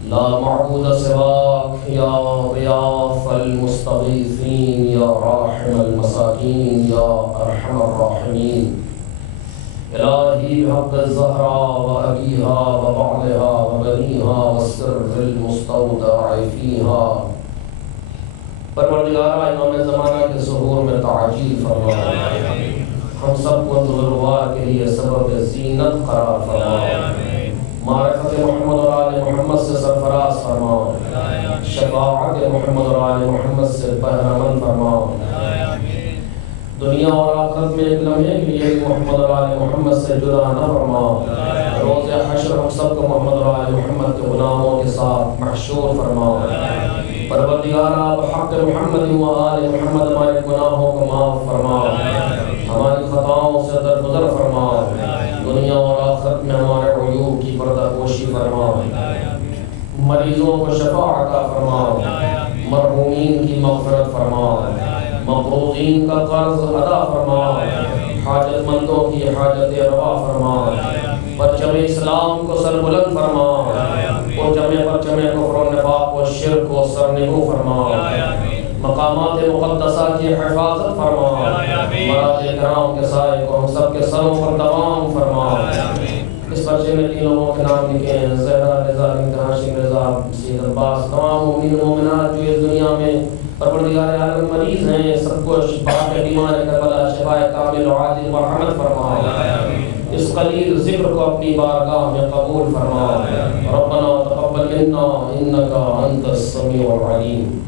لا معبود سواك يا غياث المستغيثين يا راحم المساكين يا أرحم الراحمين إلهي بحق الزهراء وأبيها وبعلها وبنيها والسر المستودع فيها پروردگارہ امام زمانہ کے ظہور میں تعجیل فرما، ہم سب کو نوروار کے لیے سبب زینت قرار فرما، معرفت محمد اور آل محمد سے سرفراز فرما، شفاعت محمد اور آل محمد سے بہرمند فرما، دنیا اور آخرت میں ایک لمحے کے لیے محمد اور آل محمد سے جدا نہ فرما، روز حشر ہم سب کو محمد اور آل محمد کے غلاموں کے ساتھ محشور فرما۔ پروردگارہ بحق محمد و آل محمد ہمارے گناہوں کو معاف فرما، ہماری خطاؤں سے درگزر فرما، دنیا اور آخرت میں ہمارے عیوب کی پردہ پوشی فرما، مریضوں کو شفا عطا فرما، مرحومین کی مغفرت فرما، مقروضین کا قرض ادا فرما، حاجت مندوں کی حاجت روا فرما، پرچم اسلام کو سر بلند فرما، پرچم کفر و نفاق و شرک کو سرنگو فرما، مقامات مقدسہ کی حفاظت فرما، مراد کرام کے سائے کو ہم سب کے سروں پر تمام فرما۔ اس پرچے میں 3 لوگوں کے نام لکھے ہیں، زہرا رضا بنت ہاشم رضا سید عباس، تمام مومنین مومنات جو اس دنیا میں پروردگار عالم مریض ہیں، سب کو شفا کے بیمار کربلا شفا کامل و عاجل مرحمت فرما، اس قلیل ذکر کو اپنی بارگاہ میں قبول فرما۔ ربنا تقبل منا انک انت السمیع العلیم۔